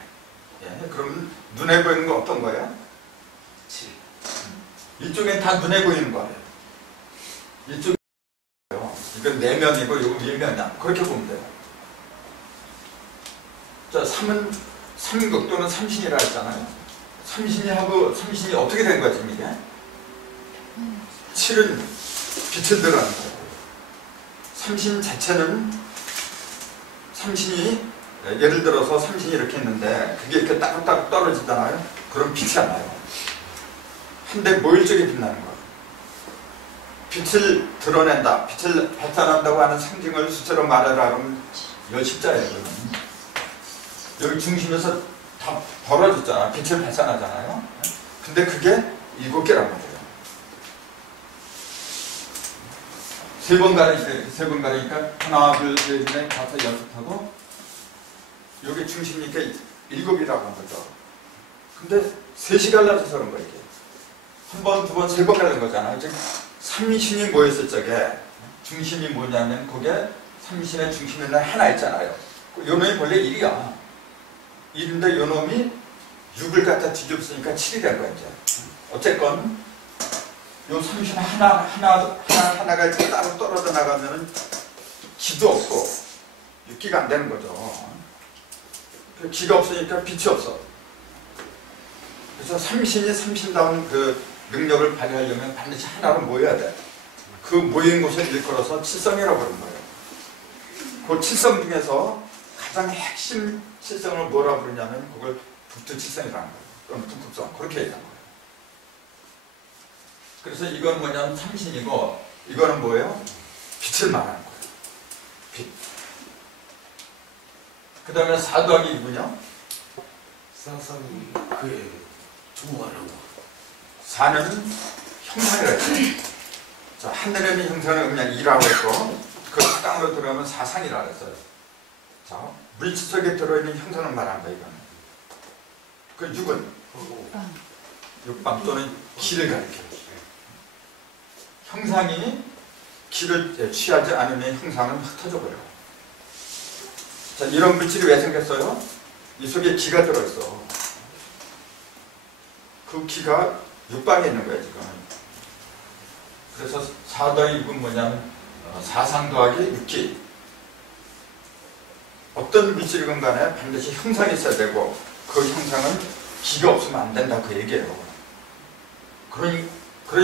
예. 그럼 눈에 보이는 거 어떤 거예요? 7. 이쪽엔 다 눈에 보이는 거예요. 이쪽은 이건 내면이고 이건 일면이야. 그렇게 보면 돼요. 자, 3은 삼극 또는 삼신이라 했잖아요. 삼신이 어떻게 된 거야, 지금 이게? 7은 빛을 드러내는 거예요. 삼신 자체는 삼신이 예를 들어서 삼신이 이렇게 있는데 그게 이렇게 따로따로 떨어지잖아요. 그럼 빛이 안 나요. 한데 모일 적에 빛나는 거예요. 빛을 드러낸다, 빛을 발산한다고 하는 상징을 수채로 말하라 하면 이거 십자예요. 여기 중심에서 다 벌어졌잖아. 빛을 발산하잖아요. 근데 그게 7개란 말이에요. 3번 가르니까 하나, 둘, 셋, 넷, 다섯, 여섯 하고 여기 중심이니까 7이라고 한 거죠. 근데 3시 갈라져서 그런 거예요. 한 번, 두 번, 3번 가는 거잖아요. 즉 삼신이 모였을 적에 중심이 뭐냐면 그게 삼신의 중심에는 하나 있잖아요. 요 놈이 원래 1이야. 1인데 요 놈이 6을 갖다 뒤집었으니까 7이 된 거야, 이제. 어쨌건 요 삼신 하나가 이렇게 따로 떨어져 나가면은 기도 없고 기가 안 되는 거죠. 기가 없으니까 빛이 없어. 그래서 삼신이 삼신다운 그 능력을 발휘하려면 반드시 하나로 모여야 돼. 그 모인 곳을 일컬어서 칠성이라고 그러는 거예요. 그 칠성 중에서 가장 핵심 칠성을 뭐라 부르냐면 그걸 북두칠성이라는 거예요. 또는 북극성. 그렇게 얘기하는 거예요. 그래서 이건 뭐냐면 삼신이고 이거는 뭐예요? 빛을 말하는 거예요. 빛. 그 다음에 4 더하기 2군요? 사상이 그의 두말하고 4는 형상이라 했어요. 자, 하늘에는 형상은 음량 2라고 했고 그 땅으로 들어가면 사상이라고 했어요. 자, 물질 속에 들어있는 형상을 말하는 거예요. 이거는. 그 6은 육방 또는 길을 가리켜요. 형상이 길을 취하지 않으면 형상은 흩어져 버려요. 자, 이런 물질이 왜 생겼어요? 이 속에 기가 들어있어. 그 기가 육방에 있는 거예요, 지금. 그래서 4 더하기 6은 뭐냐면 4상 더하기 6기. 어떤 물질이건 간에 반드시 형상이 있어야 되고 그 형상은 기가 없으면 안 된다, 그 얘기예요. 그러니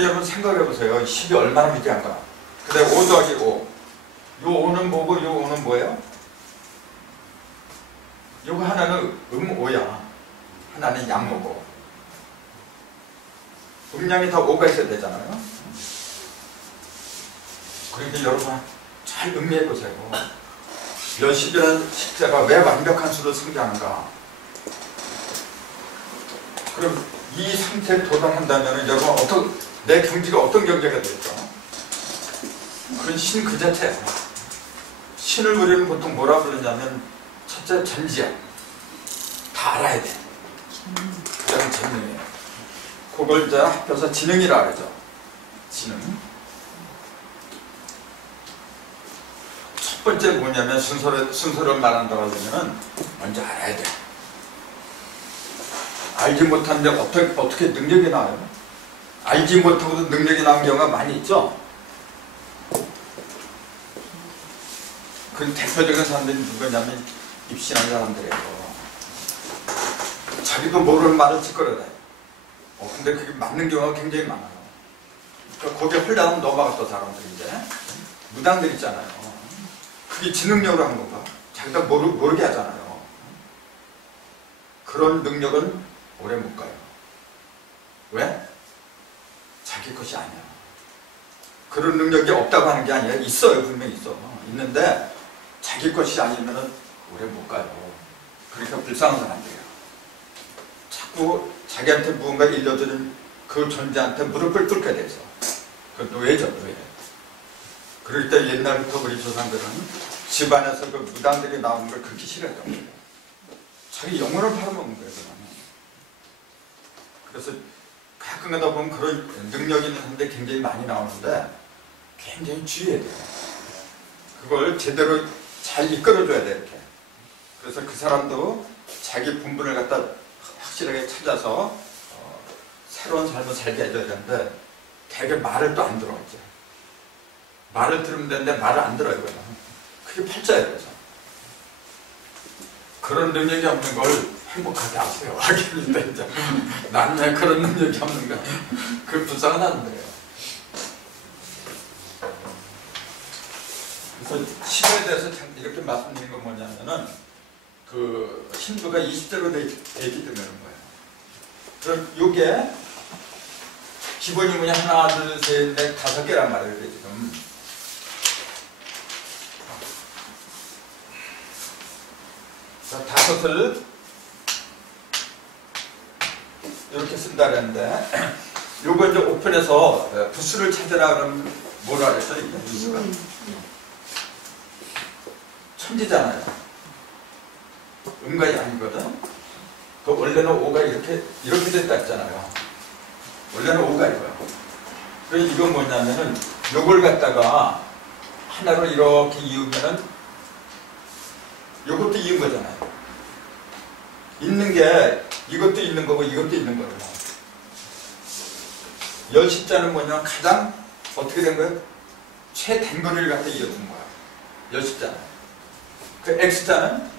여러분 생각해 보세요. 10이 얼마나 위대한가. 그 다음에 5 더하기 5. 요 5는 뭐고 요 5는 뭐예요? 요거 하나는 음오야. 하나는 양오고. 음량이 다 5가 있어야 되잖아요. 그러니까 여러분 잘 음미해 보세요. 몇십이라는 식자가 왜 완벽한 수를 상징하는가? 그럼 이 상태에 도달한다면 여러분 내 경지가 어떤 경지가 되겠죠? 그건 신 그 자체야. 신을 우리는 보통 뭐라 부르냐면 첫째 전지야. 다 알아야 돼. 그 다음에 전능이에요. 그걸 이제 합해서 지능이라 그러죠. 지능. 첫 번째 뭐냐면 순서를 말한다고 하려면 먼저 알아야 돼. 알지 못하는데 어떻게 능력이 나와요? 알지 못하고도 능력이 나온 경우가 많이 있죠? 그 대표적인 사람들이 누구냐면 입신한 사람들이에요. 자기도 모르는 말을 짓거려대. 근데 그게 맞는 경우가 굉장히 많아요. 그러니까 거기에 홀려하면 넘어갔던 사람들이 이제 무당들 있잖아요. 그게 지능력으로 한 건가? 자기가 모르게 하잖아요. 그런 능력은 오래 못 가요. 왜? 자기 것이 아니야. 그런 능력이 없다고 하는 게 아니라 있어요. 분명히 있어. 있는데 자기 것이 아니면 오래 못 가요. 그러니까 불쌍한 사람들이에요. 자꾸 자기한테 무언가를 일러주는 그 존재한테 무릎을 꿇게 돼서. 그 노예죠, 노예. 그럴 때 옛날부터 우리 조상들은 집안에서 그 무당들이 나오는 걸 그렇게 싫어했던 거예요. 자기 영혼을 팔아먹는 거예요, 그러면. 그래서 가끔 가다 보면 그런 능력 있는 사람들이 굉장히 많이 나오는데 굉장히 주의해야 돼요. 그걸 제대로 잘 이끌어줘야 돼, 이렇게. 그래서 그 사람도 자기 본분을 갖다 확실하게 찾아서 새로운 삶을 살게 해줘야 되는데 되게 말을 또 안 들어, 이제. 말을 들으면 되는데 말을 안 들어요, 그러면. 그게 팔자예요, 그래서. 그런 능력이 없는 걸 행복하게 하세요. 하겠는데, 이제. 나는 왜 그런 능력이 없는가? 그게 불쌍하다는 거예요. 그래서 신에 대해서 이렇게 말씀드린 건 뭐냐면은, 그, 신부가 20대로 되기 때문에 그런 거예요. 그럼 요게, 기본이 뭐냐, 하나, 둘, 셋, 넷, 5개란 말이에요, 지금. 자, 5을 이렇게 쓴다 그랬는데, 요거 이제 오픈해서 부수를 찾으라 그러면 뭐라 그랬어요, 이게? 부수가? 천지잖아요. 음각이 아니거든. 그 원래는 오가 이렇게 됐다 했잖아요. 원래는 오가 이거예요. 그래서 이건 뭐냐면은 요걸 갖다가 하나로 이렇게 이으면은 요것도 이은 거잖아요. 있는 게 이것도 있는 거고 이것도 있는 거예요. 열십자는 뭐냐면 가장 어떻게 된 거예요? 최단 거리를 갖다 이어주는 거야. 열십자는. 그 X자는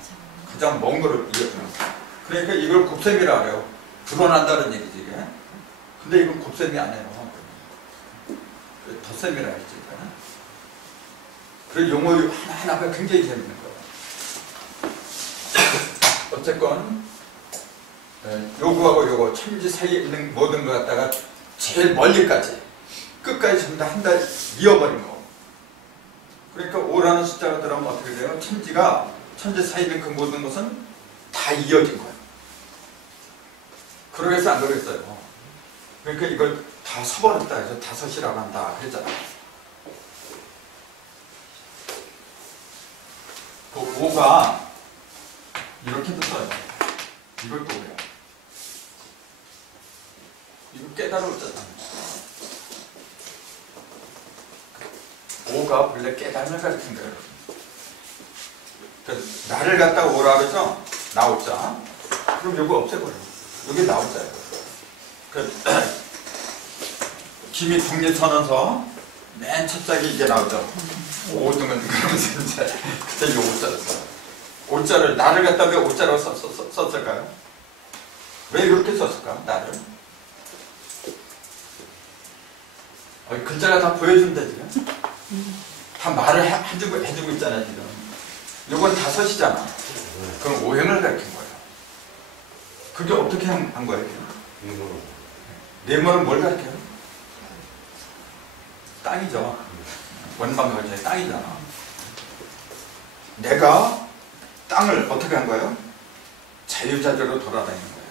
가장 먼 거를 이어주는 거야. 그러니까 이걸 곱셈이라 그래요. 불어난다는 얘기지, 이게. 근데 이건 곱셈이 아니에요. 덧셈이라 했지. 그 용어 하나하나가 굉장히 재밌는 거예요. 어쨌건 요거하고 요거 천지 사이에 있는 모든 것 갖다가 제일 멀리까지 끝까지 전부 다 한 달 이어버린 거. 그러니까 5라는 숫자가 들어가면 어떻게 돼요? 천지 사이에 있는 그 모든 것은 다 이어진 거예요. 그러겠어 안 그러겠어요? 그러니까 이걸 다 서버렸다 해서 5이라고 한다 그랬잖아요. 그 5가 이렇게도 써요. 이걸 또 그래요. 이거 깨달았잖아. 오가 본래 깨달음을 가르친 거예요. 그러니까 나를 갖다가 오라 그러죠? 나오자. 그럼 요거 없애버려. 여기 나오자예요. 김이 독립선언서 맨 첫 장이 이게 나오죠. 오등은 그러면서 이제 그때 이 오자를 써요. 오자를 나를 갖다 왜 오자로 썼을까요? 왜 이렇게 썼을까? 나를? 글자가 다 보여준다 지금. 다 말을 해주고 있잖아 지금. 요건 다섯이잖아. 그럼 오행을 가르친 거예요. 그게 어떻게 한 거예요? 네모는 뭘 가르쳐요? 땅이죠. 원방걸자의 땅이잖아. 내가 땅을 어떻게 한 거예요? 자유자재로 돌아다니는 거예요.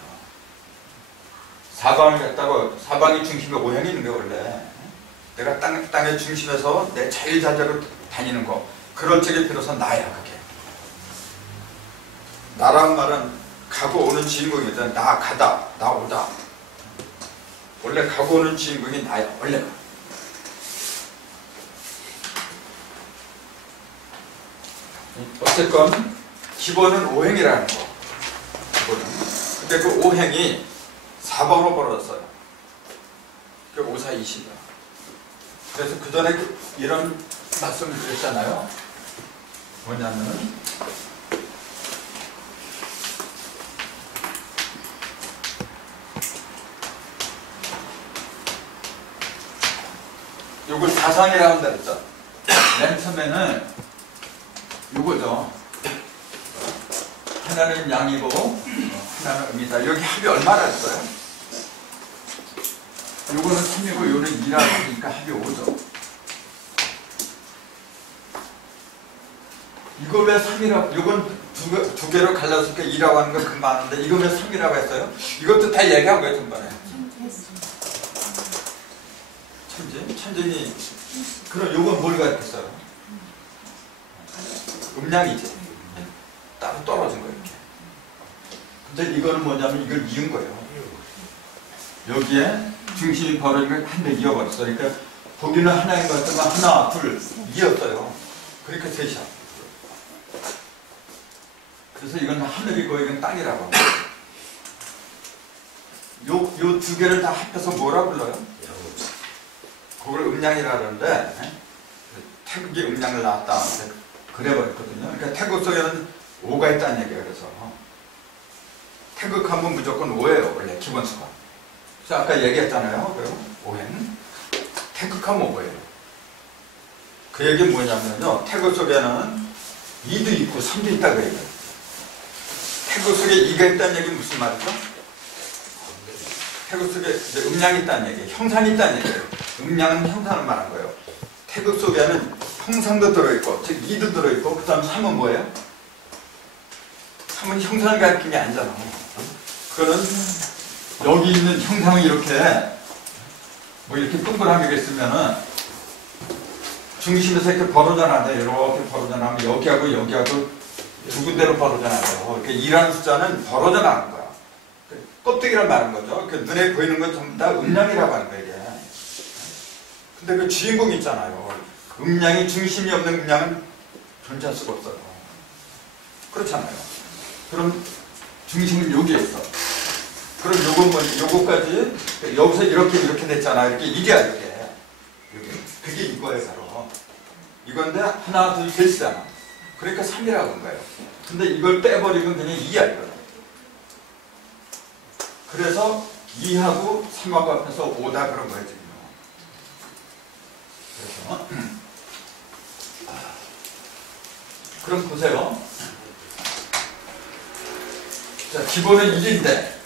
사방을 갖다가 사방이 중심에 오행이 있는 게 원래 내가 땅의 중심에서 내 자유자재로 다니는 거. 그럴 적에 비로소 나야 그게. 나란 말은 가고 오는 주인공이잖아. 나 가다, 나 오다. 원래 가고 오는 주인공이 나야 원래가. 어쨌건 기본은 오행이라는 거. 기본은. 근데 그 오행이 4번으로 벌어졌어요. 그 5, 4, 20이야. 그래서 그 전에 이런 말씀을 드렸잖아요. 뭐냐면은 요걸 사상이라고 한다 그랬죠. 맨 처음에는 요거죠. 하나는 양이고 하나는 음이다. 여기 합이 얼마나 했어요? 요거는 3이고 요는 2라고 하니까 합이 5죠. 이거 왜 3이라고, 요건 두 개로 갈라서니까 2라고 하는 거 금방 하는데 이거 왜 3이라고 했어요? 이것도 다 얘기한 거예요, 전반에. 천진이. 그럼 요건 뭘 가르쳤어요? 음량이지. 따로 떨어진 거예요, 이렇게. 근데 이거는 뭐냐면 이걸 이은 거예요. 여기에 중심이 벌어진 걸 한 대 이어버렸어. 그러니까 거기는 하나인 것 같으면 하나, 둘, 이었어요. 그러니까 셋이야. 그래서 이건 하늘이고 이건 땅이라고. 요 두 개를 다 합해서 뭐라 불러요? 그걸 음량이라 그러는데 태극이 음량을 낳았다. 그래버렸거든요. 그러니까 태극 속에는 5가 있다는 얘기예요. 그래서 태극하면 무조건 5예요. 원래 기본수가. 그래서 아까 얘기했잖아요. 그럼 오행. 태극하면 5예요. 그 얘기는 뭐냐면요. 태극 속에는 2도 있고 3도 있다고 얘기해요. 태극 속에 2가 있다는 얘기는 무슨 말이죠? 태극 속에 음량이 있다는 얘기예요. 형상이 있다는 얘기예요. 음량은 형상을 말한 거예요. 태극 속에는 형상도 들어있고, 즉 2도 들어있고, 그 다음 3은 뭐예요? 3은 형상을 가리키는 게 아니잖아. 그거는 여기 있는 형상이 이렇게 뭐 이렇게 동그라미가 있으면은 중심에서 이렇게 벌어져 나가요. 이렇게 벌어져 나가면 여기하고 여기하고 두 군데로 벌어져 나가요. 이렇게 2라는 숫자는 벌어져 나가는 거야. 껍데기란 말인 거죠. 그 눈에 보이는 건 전부 다 음량이라고 하는 거예요. 이게. 근데 그 주인공이 있잖아요. 음량이 중심이 없는 음량은 존재할 수가 없어요. 그렇잖아요. 그럼 중심은 여기에 있어. 그럼 요건 뭐, 요거까지 여기서 이렇게 됐잖아요. 이게야 이게. 그게 이거예요, 바로. 이건데 하나, 둘, 셋이잖아. 그러니까 3이라고 한 거예요. 근데 이걸 빼버리면 그냥 2야 이거. 그래서 2하고 3하고 합해서 5다 그런 거예요, 지금. 그래서 그럼 보세요. 자, 기본은 1인데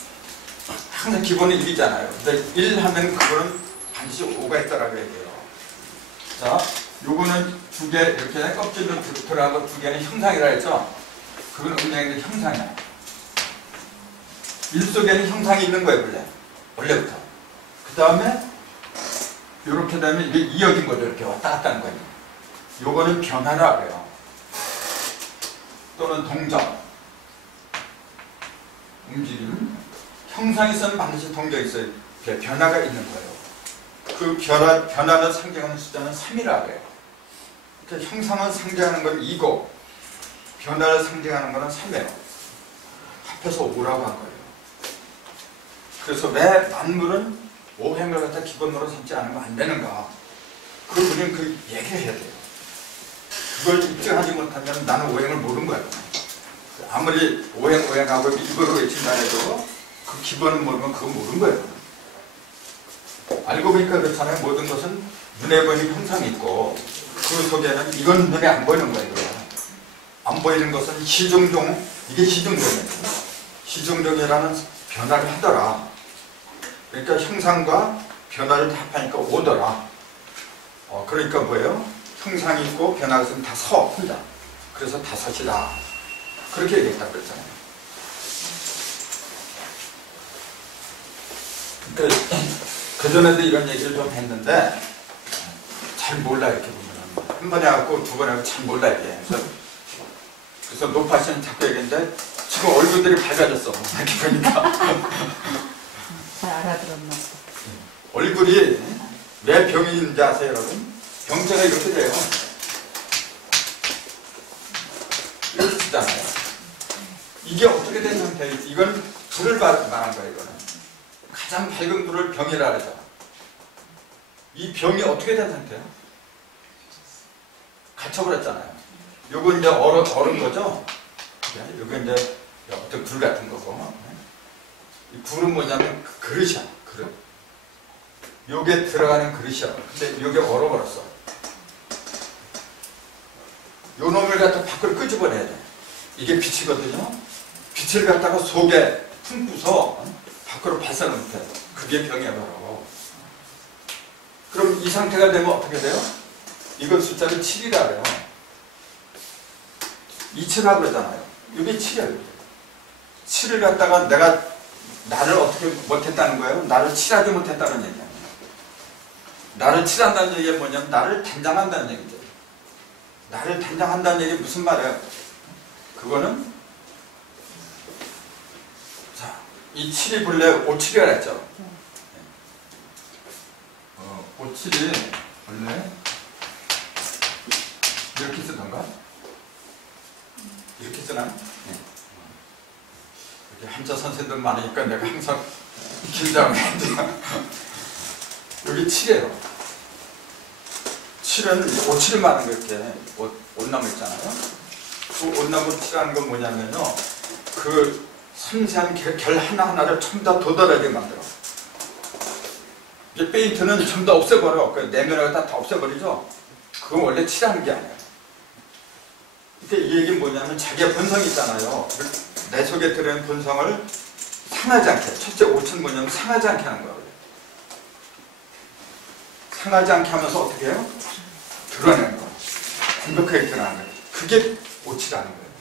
항상 기본은 1이잖아요. 근데 1 하면 그거는 반드시 5가 있다라고 얘기해요. 자, 요거는 두 개 이렇게 껍질로 들어가고 두 개는 형상이라 했죠. 그건 음량인데 형상이야. 1 속에는 형상이 있는 거예요, 원래부터. 그 다음에 이렇게 되면 이게 이어진 거죠. 이렇게 왔다 갔다 하는 거예요. 요거는 변화라고 해요. 또는 동작, 움직임. 형상이 있으면 반드시 동작이 있어요. 변화가 있는 거예요. 그 변화를 상징하는 숫자는 3이라 그래요. 그러니까 형상을 상징하는 건 2고 변화를 상징하는 거는 3이에요. 합해서 5라고 한 거예요. 그래서 왜 만물은 오행을 갖다 기본으로 삼지 않으면 안 되는가? 그걸 우리는 그 얘기를 해야 돼요. 그걸 입증하지 못하면 나는 오행을 모르는 거예요. 아무리 오행하고 이거로 외친다 해도 그 기본을 모르면 그건 모르는 거예요. 알고 보니까 그렇잖아요. 모든 것은 눈에 보이는 형상이 있고 그 속에는 이건 눈에 안 보이는 거예요. 안 보이는 것은 시중종, 이게 시중종이에요. 시중종이라는 변화를 하더라. 그러니까 형상과 변화를 다 합하니까 오더라. 그러니까 뭐예요? 형상이 있고 변화가 있으면 다 서, 혼자. 그래서 다섯이다. 그렇게 얘기했다고 그랬잖아요. 그러니까 그전에도 이런 얘기를 좀 했는데 잘 몰라 이렇게 보면 한 번에 하고 두 번에 하고 잘 몰라 이게. 그래서 노파씨는 자꾸 얘기했는데 지금 얼굴들이 밝아졌어. 이렇게 보니까 잘 알아들었나? 얼굴이 왜 병이 있는지 아세요 여러분? 병자가 이렇게 돼요. 이렇게 쓰잖아요. 이게 어떻게 된 상태예요? 이건 불을 말한 거예요. 이거는 가장 밝은 불을 병이라 그러죠. 이 병이 어떻게 된 상태예요? 갇혀버렸잖아요. 요거 이제 얼은 거죠? 요거 이제 어떤 불 같은 거고. 이 불은 뭐냐면 그릇이야. 그릇. 요게 들어가는 그릇이야. 근데 요게 얼어버렸어. 요 놈을 갖다 밖으로 끄집어내야 돼. 이게 빛이거든요. 빛을 갖다가 속에 품고서 밖으로 발산을 못해. 그게 병이야 바로. 그럼 이 상태가 되면 어떻게 돼요? 이걸 숫자를 7이라 그래요. 2칠하고 그러잖아요. 이게 7이에요. 7을 갖다가 내가 나를 어떻게 못했다는 거예요? 나를 칠하지 못했다는 얘기야. 나를 칠한다는 얘기가 뭐냐면 나를 단장한다는 얘기죠. 나를 단장한다는 얘기 무슨 말이에요? 그거는 자, 이 7이 본래 5칠이라 했죠. 5칠이 원래 이렇게 쓰던가? 이렇게 쓰나? 네. 이렇게 한자 선생님들 많으니까 내가 항상 긴장을 합니다. 여기 7이에요. 7은 5칠을 말하는 거 이렇게 옷나무 있잖아요. 그 옷나무 칠하는 건 뭐냐면요. 그 섬세한 결 하나하나를 전부 다 도드라지게 만들어. 이제 페인트는 전부 다 없애버려. 그 내면을 다 없애버리죠. 그건 원래 칠하는 게 아니에요. 그러니까 이 얘기는 뭐냐면 자기의 본성이 있잖아요. 내 속에 들어있는 본성을 상하지 않게. 첫째 5칠은 뭐냐면 상하지 않게 하는 거예요. 상하지 않게 하면서 어떻게 해요? 드러내는 거예요. 완벽하게 드러나는 거예요. 그게 5칠하는 거예요.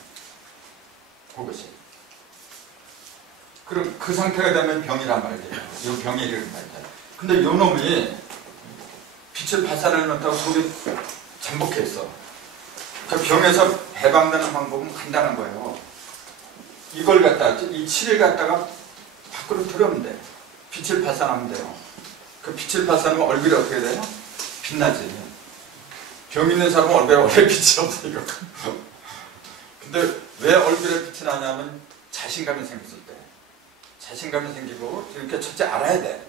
그것이. 그럼 그 상태가 되면 병이란 말이에요. 이 병이 이런 말이에요. 근데 요 놈이 빛을 발산을 넣다고 속에 잠복해 있어. 그 병에서 해방되는 방법은 간단한 거예요. 이걸 갖다가, 이 7을 갖다가 밖으로 들어오면 돼. 빛을 발산하면 돼요. 그 빛을 발산하면 얼굴이 어떻게 돼요? 빛나지. 병 있는 사람은 얼굴에 원래 빛이 없으니까. 근데 왜 얼굴에 빛이 나냐면 자신감이 생겼을 때. 자신감이 생기고 이렇게 첫째 알아야 돼.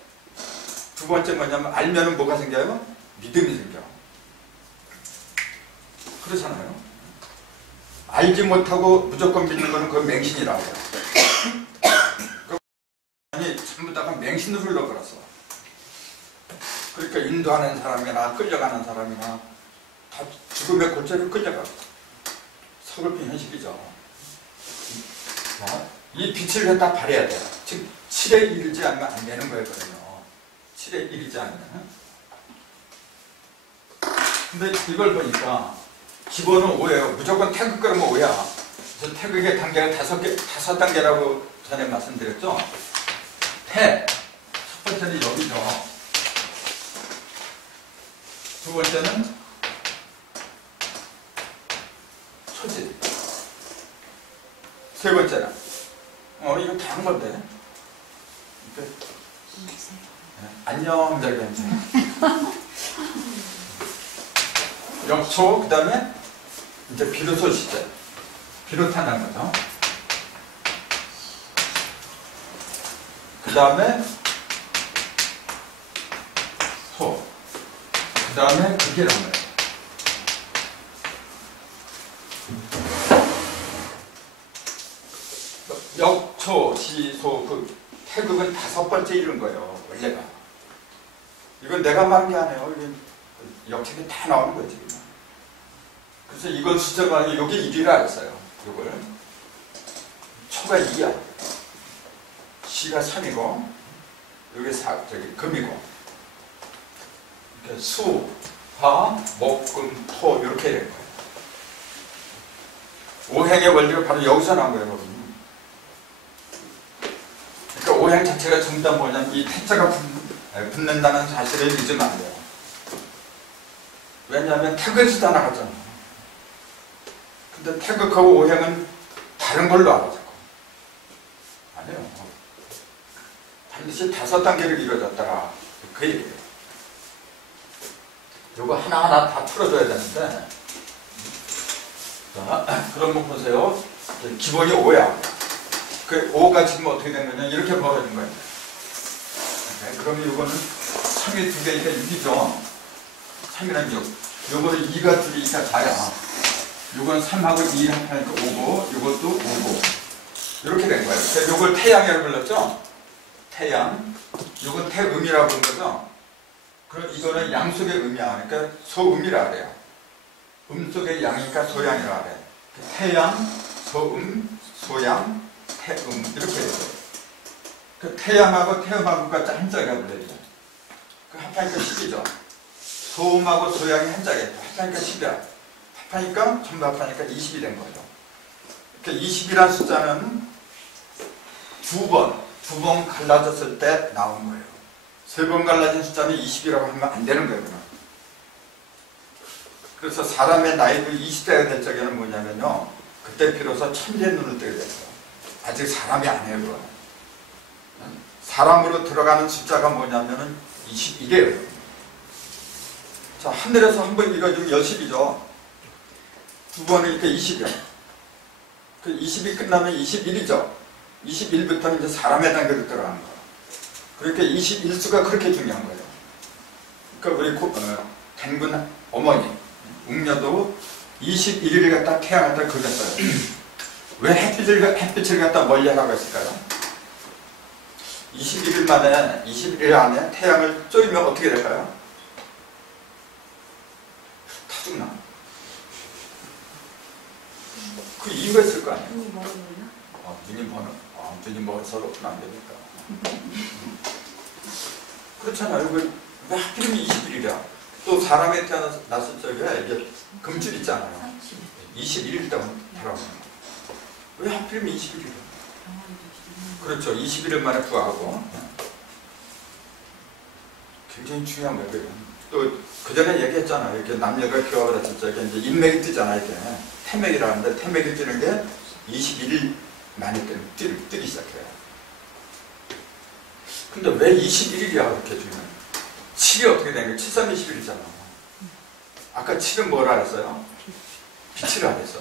두 번째 뭐냐면 알면은 뭐가 생겨요? 믿음이 생겨. 그렇잖아요. 알지 못하고 무조건 믿는 거는 그건 맹신이라고 해요. 아니 전부 다가 맹신으로 흘러버렸어. 그러니까 인도하는 사람이나 끌려가는 사람이나 다 죽음의 골짜기로 끌려가. 서글픈 현실이죠. 자, 이 빛을 갖다 발해야 돼요. 즉 7에 이르지 않으면 안 되는 거였거든요. 7에 이르지 않으면. 근데 이걸 보니까 기본은 5예요. 무조건 태극 그러면 5야. 그래서 태극의 단계가 5단계라고 전에 말씀드렸죠. 첫 번째는 여기죠. 두 번째는 초지. 세 번째는 이거 다 한 건데. 안녕 저기 이제 역초 그 다음에 이제 비로소 시제 비롯하는 거죠. 그 다음에 소, 그 다음에 극이라는 거예요. 역초, 시, 소, 극. 태극은 5번째 이른 거예요. 원래가. 이건 내가 말한 게 아니에요. 이건 역책에 다 나오는 거예요. 지금. 그래서 이걸 수정하니 여기 1위라 했어요. 이걸. 초가 2야. 시가 3이고 여기 금이고 이렇게 수, 화, 목, 금, 토 이렇게 된 거예요. 오행의 원리가 바로 여기서 나온 거예요. 여러분. 그러니까 오행 자체가 전부 다 뭐냐면 이 태자가 붙는다는 사실을 잊으면 안 돼요. 왜냐하면 태극에서 다 나갔잖아. 근데 태극하고 오행은 다른 걸로 알아. 아니에요. 반드시 5단계를 이루어졌다가 그 얘기예요. 요거 하나하나 다 풀어줘야 되는데, 자, 그럼 보세요. 기본이 5야. 그 5가 지금 어떻게 된 거냐? 이렇게 벌어진 거예요. 네, 그러면 요거는 3이 2개니까 6이죠. 3이랑 6. 요거는 2가 2니까 4야. 요건 3하고 2 합하니까 5고, 요것도 5고. 이렇게 된 거예요. 그러니까 요걸 태양이라고 불렀죠? 태양. 요건 태음이라고 부른 거죠? 그럼 이거는 양 속의 음이야. 그러니까 소음이라 그래요. 음 속의 양이니까 소양이라 그래. 태양, 소음, 소양, 태음 이렇게 돼요. 그 태양하고 태음하고가 한자가 불려요. 그 합하니까 10이죠. 소음하고 소양이 한자가 있고 합하니까 10이야. 합하니까 전부 합하니까 20이 된 거죠. 그러니까 20이라는 숫자는 두 번 갈라졌을 때 나온 거예요. 3번 갈라진 숫자는 20이라고 하면 안 되는 거예요. 그래서 사람의 나이도 20대가 될 적에는 뭐냐면요. 그때 비로소 천재의 눈을 뜨게 됐어요. 아직 사람이 아니에요. 그건. 사람으로 들어가는 숫자가 뭐냐면은 21이에요. 자, 하늘에서 한 번 이거 지금 10이죠. 두 번이니까 20이요. 그 20이 끝나면 21이죠. 21부터는 이제 사람의 단계로 들어가는 거예요. 그러니까 21수가 그렇게 중요한 거예요. 그러니까 우리 댕군 어머니, 웅녀도 21일을 갖다 태양을 갖다 그렸어요. 왜 햇빛을 갖다 멀리 하라고 했을까요? 21일 만에, 21일 안에 태양을 쪼이면 어떻게 될까요? 다 죽나? 그 이유가 있을 거 아니에요? 눈이 멀어지나? 눈이 멀어서 그렇구나 안 되니까. 그렇잖아요. 왜 하필이면 21일이야? 또 사람에 태어났을 적에 이게 금줄 있잖아요. 21일 동안 살아오는 거예요. 왜 하필이면 21일이야? 그렇죠. 21일 만에 구하고. 굉장히 중요한 거예요. 또 그 전에 얘기했잖아요. 이렇게 남녀가 교합을 했을 적에 이제 인맥이 뜨잖아요. 이렇게 태맥이라는데 태맥이 뜨는 게 21일 만에 뜨기 시작해요. 근데 왜 21일이야 그렇게 주면? 7이 어떻게 된 거야? 7, 3, 21이잖아. 아까 7은 뭐라 했어요? 빛이라 했어.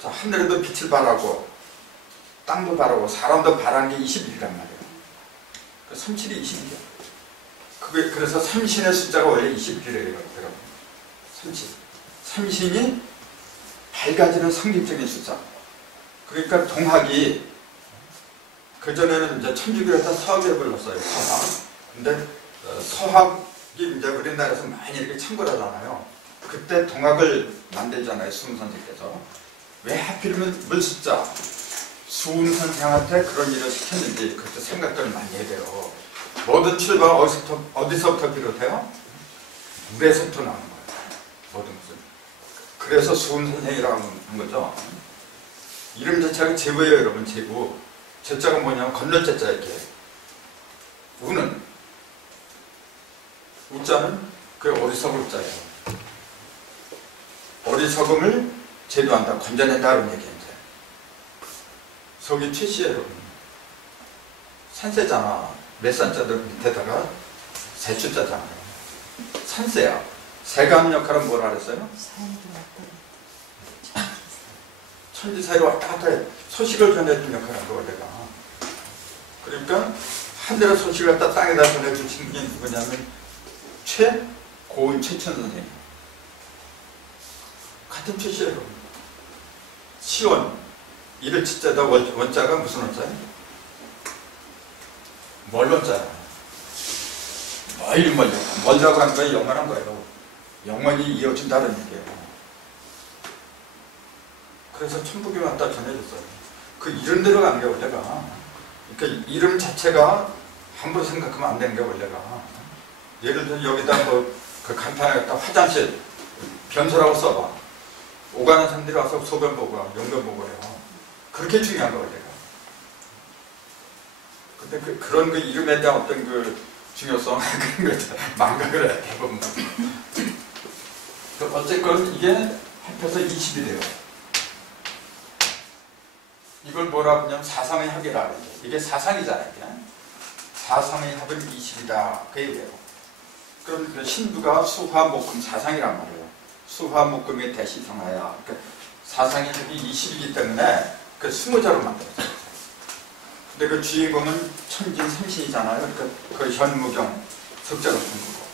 자, 하늘에도 빛을 발하고 땅도 발하고 사람도 발한 게 21이란 말이에요. 그 37이 21이야. 그래서 삼신의 숫자가 원래 21이래요. 여러분. 삼신. 삼신이 밝아지는 성질적인 숫자. 그러니까 동학이 그전에는 이제 천주교를 다 서학이라고 불렀어요. 서학. 근데 서학이 이제 우리나라에서 많이 이렇게 참고하잖아요. 그때 동학을 만들잖아요. 수은 선생께서. 왜 하필이면 물숫자 수은 선생한테 그런 일을 시켰는지 그때 생각들을 많이 해야 돼요. 모든 출발 어디서부터 비롯해요? 물에서부터 나오는 거예요. 모든 것은. 그래서 수은 선생이라고 한 거죠. 이름 자체가 제부예요, 여러분. 제부. 제자가 뭐냐면 건널 제자 이렇게. 우는 우자는 그 어리석을 자예요. 어리석음을 제도한다, 건져낸다 그런 얘기예요. 이제. 속이 최씨예요. 여러분. 산세잖아. 몇 산자들 밑에다가 세 주자잖아요. 산세야. 세가 하는 역할은 뭐라 그랬어요? 천지사이로 왔다 갔다 해. 소식을 전해준 역할을 한 거야, 내가. 그러니까 한 대로 소식을 갖다 땅에다 전해주신 분이 누구냐면 최고은 최천 선생님. 같은 최씨예요. 시원. 이를 치자다 원자가 무슨 원자예요? 멀 원자야. 멀다고 하는 거에 영원한 거예요. 영원히 이어진다는 얘기예요. 그래서 천북이 왔다 전해줬어요. 그 이름 대로 가는 게 원래가. 그러니까 이름 자체가 함부로 생각하면 안 되는 게 원래가. 예를 들어 여기다 그 간판에 갖다 화장실 변소라고 써봐. 오가는 사람들이 와서 소변 보고 용변 보고 해요. 그렇게 중요한 거 원래가. 근데 그런 그 이름에 대한 어떤 그 중요성 그런 거 망각을 해 대부분. 어쨌건 이게 합해서 20이 돼요. 이걸 뭐라 하냐면 사상의 합이라 그래요. 이게 사상이잖아요. 사상의 합은 20이다. 그 얘기예요. 그럼 그 신부가 수화목금 사상이란 말이에요. 수화목금의 대시성하야. 그러니까 사상의 합이 20이기 때문에 그 20자로 만들었어요. 근데 그 주인공은 천진 삼신이잖아요. 그러니까 그 현무경 석자로 쓴 거고.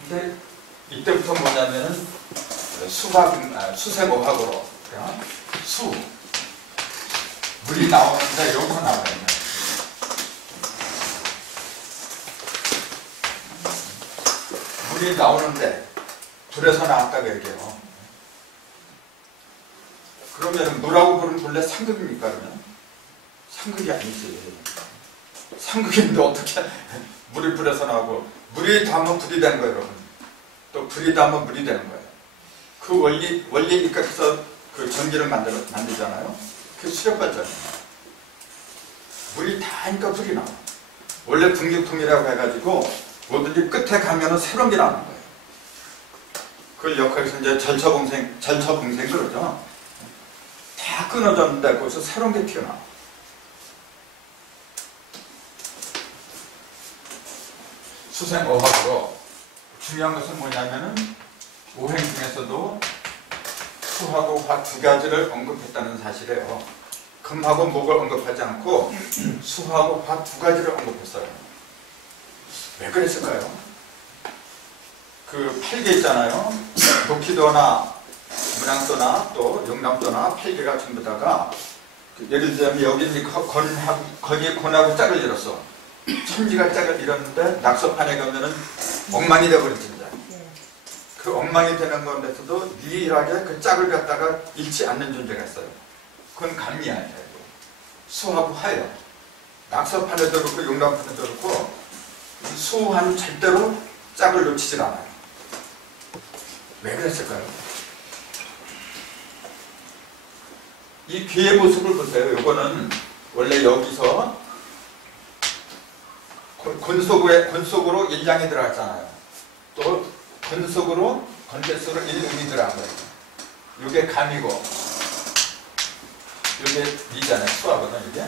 근데 이때부터 뭐냐면은 수세모학으로 물이 나오는데 여기서 나와야 돼요. 물이 나오는데 불에서 나왔다고 얘기해요. 그러면 물하고 불은 본래 상극입니까? 그러면? 상극이 아니지. 상극인데 어떻게 물이 불에서 나오고 물이 닿으면 불이 되는 거예요, 여러분. 또 불이 닿으면 물이 되는 거예요. 그 원리니까 그래서 그 전기를 만들잖아요. 그 수력발전이에요. 물이 닿으니까 불이 나와. 원래 분기통이라고 해가지고 뭐든지 끝에 가면은 새로운 게 나오는 거예요. 그걸 역학에서 이제 절처봉생 그러죠. 다 끊어졌는데 거기서 새로운 게 튀어나와. 수생어학으로 중요한 것은 뭐냐면은 오행 중에서도 수하고 화 두 가지를 언급했다는 사실이에요. 금하고 목을 언급하지 않고 수하고 화 두 가지를 언급했어요. 왜 그랬을까요? 그 8개 있잖아요. 도키도나 문항도나 또 영남도나 8개가 전부 다가 예를 들자면 여기 건이 곤하고 짝을 잃었어. 천지가 짝을 잃었는데 낙서판에 가면은 엉망이 되어버렸습니다. 그 엉망이 되는 건데서도 유일하게 그 짝을 갖다가 잃지 않는 존재가 있어요. 그건 감이 아니에요. 수하고 화예요. 낙서판에도 그렇고 용담판에도 그렇고 수화는 절대로 짝을 놓치질 않아요. 왜 그랬을까요? 이 귀의 모습을 보세요. 이거는 원래 여기서 곤속으로 일량이 들어갔잖아요. 또 건대속으로 일음이 들어간 거예요. 이게 감이고 이게 미잖아요. 수화거든 이게.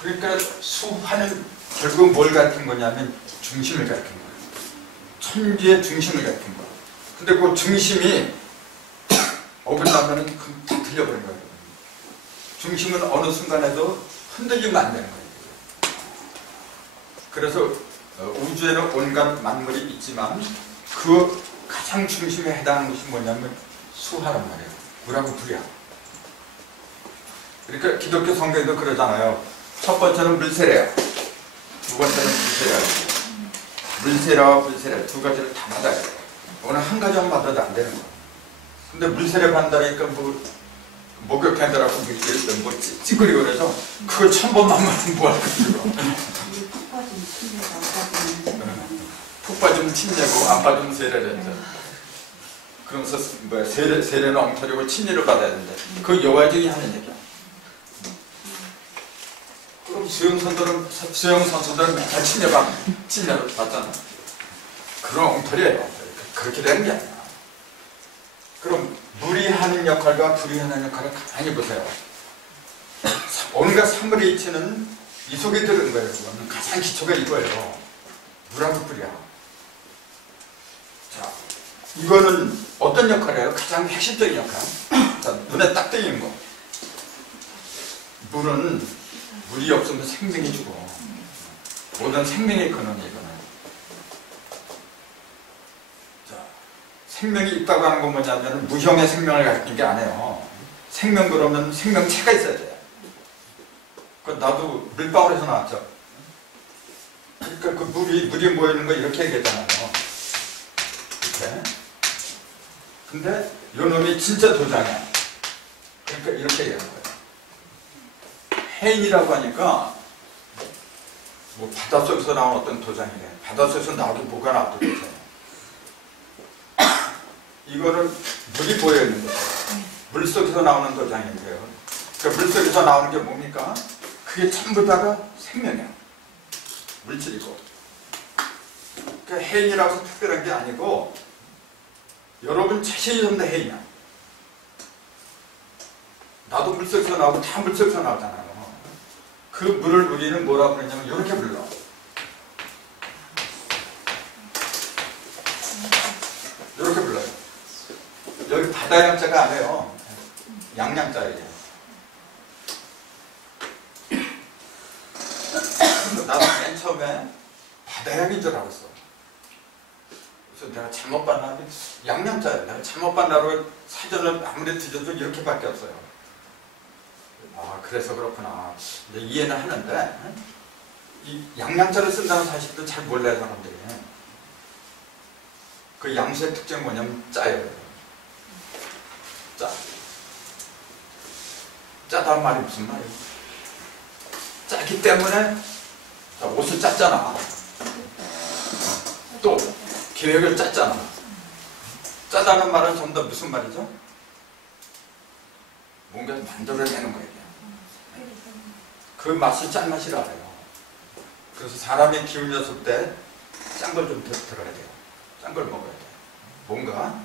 그러니까 수화는 결국 뭘 가리킨 거냐면 중심을 가리킨 거예요. 천지의 중심을 가리킨 거예요. 근데 그 중심이 어긋나면은 다 틀려버린 거예요. 중심은 어느 순간에도 흔들리면 안 되는 거예요. 그래서 우주에는 온갖 만물이 있지만 그 가장 중심에 해당하는 것이 뭐냐면 수화란 말이에요. 물하고 불이야. 그러니까 기독교 성경에도 그러잖아요. 첫 번째는 물세례야. 두 번째는 불세례야. 물세례와 불세례 두 가지를 다 받아야 돼요. 오늘 한 가지만 받아도 안 되는 거야. 근데 물세례 받는다니까 목욕한다라고 뭐 찌그리고 그래서 그걸 1000번만 맞으면 뭐할 거야. 푹 빠지면 침례고 안 빠지면 세례를 했죠. 그러면서 세례는 엉터리고 침례를 받아야 되는데 그 여화증이 하는 얘기야. 그럼 수영선수들은 맨날 침례를 받잖아. 그런 엉터리예요. 그렇게 되는 게 아니야. 그럼 물이 하는 역할과 불이 하는 역할을 가만히 보세요. 온갖 사물의 이치는 이 속에 들은 거예요. 그거는 가장 기초가 이거예요. 물하고 불이야. 자, 이거는 어떤 역할을 해요? 가장 핵심적인 역할. 자, 눈에 딱 띄는 거. 물이 없으면 생명이 죽어. 모든 생명의 근원이 이거는. 자, 생명이 있다고 하는 건 뭐냐면 무형의 생명을 가진 게 아니에요. 생명 그러면 생명체가 있어야 돼. 그 나도 밀방울에서 나왔죠. 그러니까 그 물이 모여있는 거 이렇게 얘기했잖아요. 이렇게. 근데 요 놈이 진짜 도장이야. 그러니까 이렇게 얘기하는 거예요. 해인이라고 하니까 뭐 바닷속에서 나온 어떤 도장이래. 바닷속에서 나도 뭐가 나도 도장이야. 이거는 물이 보여있는 거죠. 물속에서 나오는 도장인데요. 그 물속에서 나오는 게 뭡니까? 그게 전부 다가 생명이야. 물질이고. 그 해인이라고 특별한 게 아니고 여러분 자신이 전부 다 해인이야. 나도 물속에서 나오고 다 물속에서 나오잖아요. 그 물을 우리는 뭐라고 그러냐면 이렇게 불러. 이렇게 불러요. 여기 바다 양자가 아니에요. 양양자예요. 나도 맨 처음에 바다양인 줄 알았어. 그래서 내가 잘못 봤나? 양양자예요. 내가 잘못 봤나로 사전을 아무리 뒤져도 이렇게밖에 없어요. 아, 그래서 그렇구나. 이제 이해는 하는데, 이 양양자를 쓴다는 사실도 잘 몰라요, 사람들이. 그 양수의 특징은 뭐냐면 짜요. 짜. 짜다는 말이 무슨 말이에요? 짜기 때문에 옷을 짰잖아. 또 계획을 짰잖아. 짜다는 말은 전부 다 무슨 말이죠? 뭔가 만들어내는 거예요. 그 맛이 짠맛이라 해요. 그래서 사람이 기울였을 때 짠 걸 좀 들어야 돼요. 짠 걸 먹어야 돼요. 뭔가.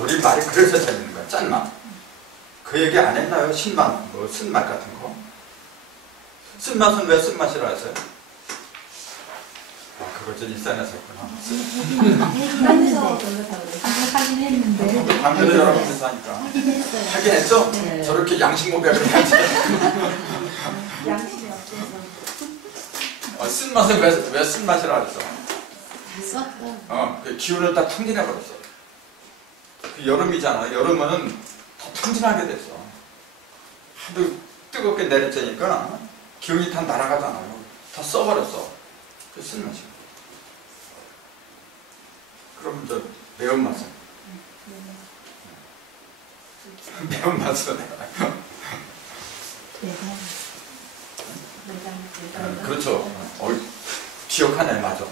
우리 말이 그래서 재밌는 거야. 짠맛. 그 얘기 안 했나요? 신맛, 뭐 쓴맛 같은 거. 쓴맛은 왜 쓴맛이라 했어요? 아, 그거 좀 일산에서 했구나. 딴에서 그렇다고 하긴 했는데. 방금도 여러분께서 하니까. 했어요. 하긴 했어? 네. 저렇게 양식 모백을 하지. 양식이 어때서? 쓴맛은 왜 쓴맛이라 했어? 썼어. 그 기운을 다 탕진해버렸어. 그 여름이잖아. 여름은 다 탕진하게 됐어. 하도 뜨겁게 내렸자니까 기운이 다 날아가잖아요. 다 써버렸어. 그 쓴맛이. 그럼 저 매운맛은? 매운맛은 그렇죠. 기억하네. 맞아.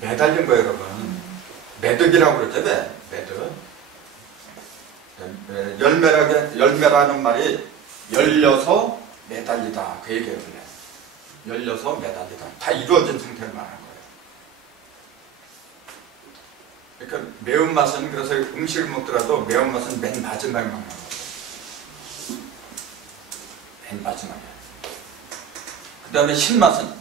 매달린 거예요, 여러분. 매듭이라고 그러죠. 매듭. 열매라는 말이 열려서 매달리다. 그 얘기예요. 열려서 매달리다. 다 이루어진 상태를 말하는 거예요. 그러니까 매운맛은, 그래서 음식을 먹더라도 매운맛은 맨 마지막에 먹는 거예요. 맨 마지막에. 그 다음에 신맛은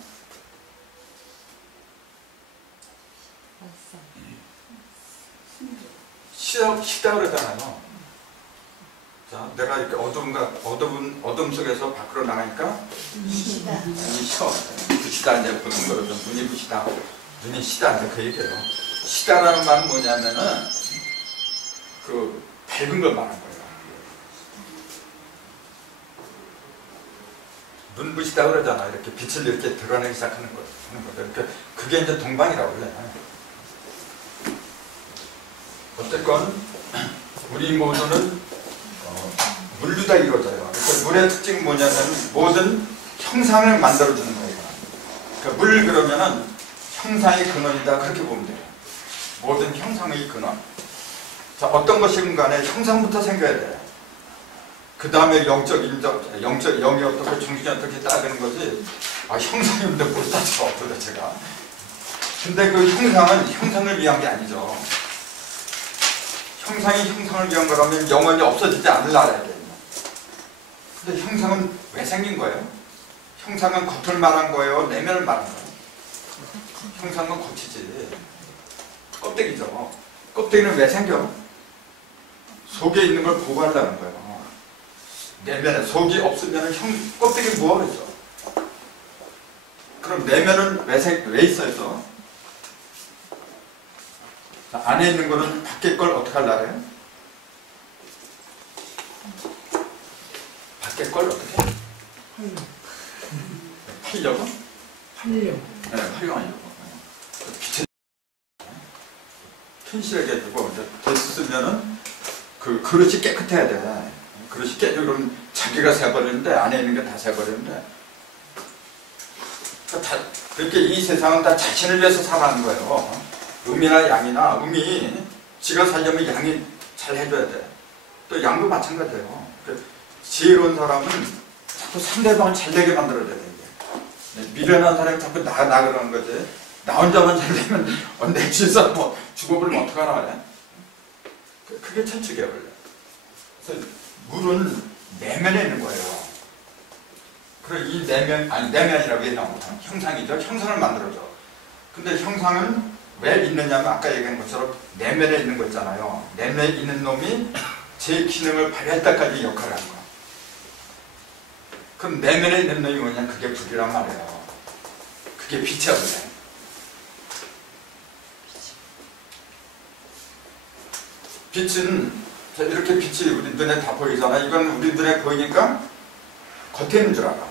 시다 그러잖아요. 자, 내가 이렇게 어둠 속에서 밖으로 나가니까 눈이 쉬어. 부시다 이제 보통 거로 눈이 부시다, 눈이 시다 이제 그 얘기예요. 시다라는 말은 뭐냐면은 그 밝은 걸 말하는 거예요. 눈부시다 그러잖아. 이렇게 빛을 이렇게 드러내기 시작하는 거예요. 그러니까 그게 이제 동방이라고 그래. 어쨌건 우리 모두는 물로 다 이루어져요. 그러니까 물의 특징은 뭐냐면 모든 형상을 만들어주는 거예요. 그러니까 물 그러면은 형상의 근원이다, 그렇게 보면 돼요. 모든 형상의 근원. 자, 어떤 것이든 간에 형상부터 생겨야 돼요. 그 다음에 영적, 영이 어떻게, 정신이 어떻게 따르는 거지. 형상이 없는데 뭘 따져, 도대체가. 근데 그 형상은 형상을 위한 게 아니죠. 형상이 형상을 위한 거라면 영원히 없어지지 않으려야 돼요. 근데 형상은 왜 생긴 거예요? 형상은 겉을 말한 거예요? 내면을 말한 거예요? 형상은 겉이지. 껍데기죠. 껍데기는 왜 생겨? 속에 있는 걸 보호하려는 거예요. 내면에 속이 없으면 껍데기 뭐하겠어? 그럼 내면은 왜 있어요? 자, 안에 있는 거는 밖에 걸 어떻게 하려고요? 밖에 걸 어떻게 해? 팔려고? 팔려. 네, 활용하려고. 빛을 튼실하게 해주고, 이제 됐으면은 그 그릇이 깨끗해야 돼. 그릇이 깨지면 자기가 새버리는데, 안에 있는 게 다 새버리는데. 그렇게 이 세상은 다 자신을 위해서 살아가는 거예요. 음이나 양이나, 음이 지가 살려면 양이 잘 해줘야 돼. 또 양도 마찬가지예요. 지혜로운 사람은 자꾸 상대방을 잘 되게 만들어야 돼. 미련한 사람이 자꾸 나 그러는 거지. 나 혼자만 잘 되면 내 집에서 뭐 죽어버리면 어떡하나 그래. 그게 천축이에요 원래. 그래서 물은 내면에 있는 거예요. 그리고 이 내면이라고 얘기하면 형상이죠. 형상을 만들어줘. 근데 형상은 왜 있느냐면 아까 얘기한 것처럼 내면에 있는 거 있잖아요. 내면에 있는 놈이 제 기능을 발휘할 때까지 역할을 하는 거야. 그럼 내면에 있는 놈이 뭐냐? 그게 불이란 말이에요. 그게 빛이야 원래. 빛은 이렇게 빛이 우리 눈에 다 보이잖아. 이건 우리 눈에 보이니까 겉에 있는 줄 알아.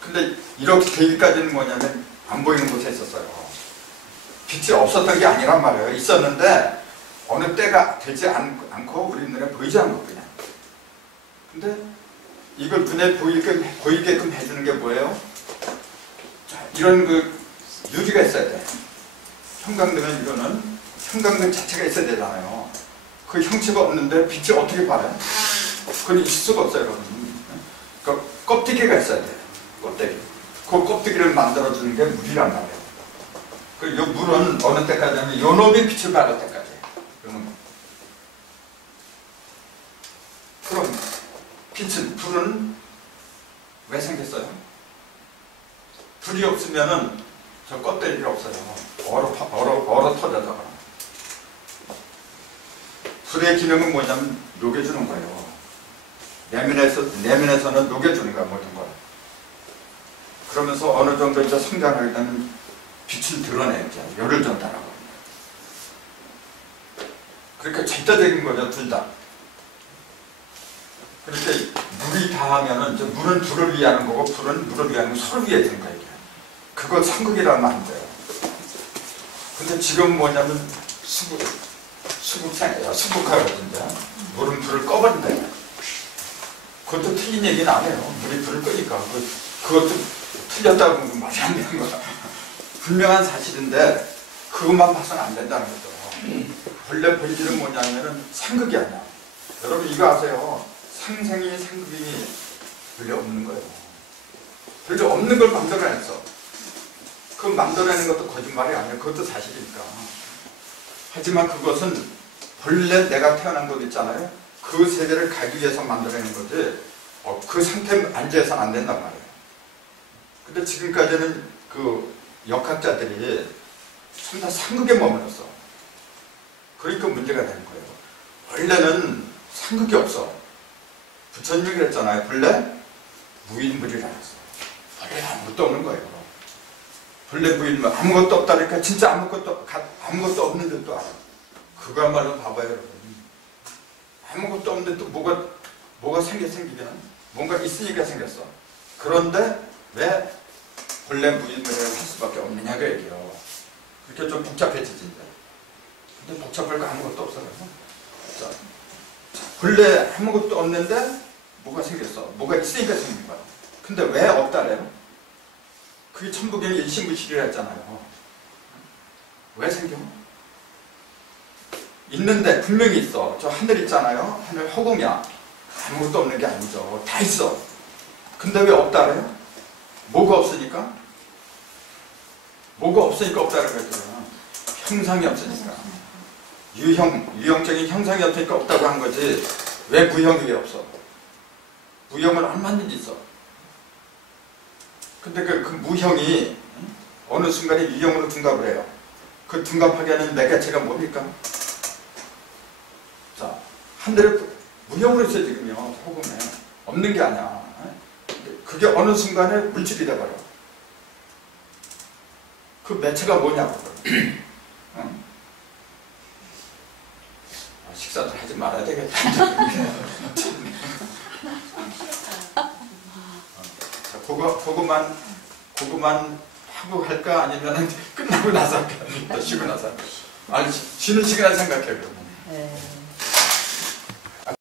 근데 이렇게 되기까지는 뭐냐면 안 보이는 곳에 있었어요. 빛이 없었던 게 아니란 말이에요. 있었는데 어느 때가 되지 않고 우리 눈에 보이지 않고 그냥. 근데 이걸 눈에 보이게끔 해주는 게 뭐예요? 자, 이런 그 유리가 있어야 돼. 형광등은 이거는 형광등 자체가 있어야 되잖아요. 그 형체가 없는데 빛이 어떻게 발해? 그건 있을 수가 없어요, 여러분. 그러니까 껍데기가 있어야 돼요. 껍데기. 그 껍데기를 만들어주는 게 물이란 말이에요. 그 물은 어느 때까지 하면 요 놈이 빛을 발할 때까지. 그럼 불은 왜 생겼어요? 불이 없으면은 저 껍데기가 없어요. 얼어 터져서. 불의 기능은 뭐냐면 녹여주는 거예요. 내면에서는 녹여주는 거야, 모든 걸. 그러면서 어느 정도 이제 성장하게 되면 빛을 드러내죠. 열을 전달하고. 그러니까 절대적인 거죠, 둘 다. 그렇게 물이 다하면은 이제 물은 불을 위하는 거고 불은 물을 위하는 거 서로 위해주는 거예요. 그거 상극이라는 말인데요. 근데 지금 뭐냐면 수극상이에요. 수극하거든요. 물은 불을 꺼버린다. 그것도 틀린 얘기는 안 해요. 물이 불을 끄니까. 그것도 틀렸다고 하면 말이 안 되는 거야. 분명한 사실인데 그것만 봐서는 안 된다는 거죠. 본래 본질은 뭐냐면은 상극이 아니야. 여러분 이거 아세요? 상생이 상극이 본래 없는 거예요. 본래 없는 걸 만들어냈어. 그 만들어내는 것도 거짓말이 아니에요. 그것도 사실이니까. 하지만 그것은 본래 내가 태어난 것 있잖아요. 그 세계를 가기 위해서 만들어낸 거지 그 상태에 앉아서는 안 된단 말이에요. 근데 지금까지는 그 역학자들이 전부 다 상극에 머물렀어. 그러니까 문제가 되는 거예요. 원래는 상극이 없어. 부처님이 그랬잖아요. 본래 무인물이라 했어. 원래 아무것도 없는 거예요. 본래 무인물 아무것도 없다니까 진짜 아무것도 없는 듯도 알아. 그거야말로 봐봐요, 여러분. 아무것도 없는데 또 뭐가 생기면 뭔가 있으니까 생겼어. 그런데 왜 본래 무인물이라고 할 수밖에 없느냐고 얘기해요. 그렇게 좀 복잡해지지 이제. 근데 복잡할 거 아무것도 없어요. 자, 본래 아무것도 없는데 뭐가 생겼어. 뭐가 있으니까 생긴 거야. 근데 왜 없다래요? 그게 천부경 일심부실이라 했잖아요. 왜 생겨? 있는데 분명히 있어. 저 하늘 있잖아요. 하늘 허공이야. 아무것도 없는 게 아니죠. 다 있어. 근데 왜 없다래요? 뭐가 없으니까? 뭐가 없으니까 없다는 거잖아. 형상이 없으니까. 유형적인 형상이 없으니까 없다고 한 거지. 왜 구형이 왜 없어? 무형은 얼마든지 있어. 근데 그 무형이 어느 순간에 유형으로 둔갑을 해요. 그 둔갑하게 하는 매개체가 뭡니까? 자, 하늘에 무형으로 있어 지금요. 호금에 없는 게 아니야. 그게 어느 순간에 물질이 돼버려. 그 매체가 뭐냐고. 응? 식사도 하지 말아야 되겠다. 자, 그거만 하고 할까? 아니면 끝나고 나서 할까? 쉬고 나서. 아니, 쉬는 시간에 생각해, 그러면.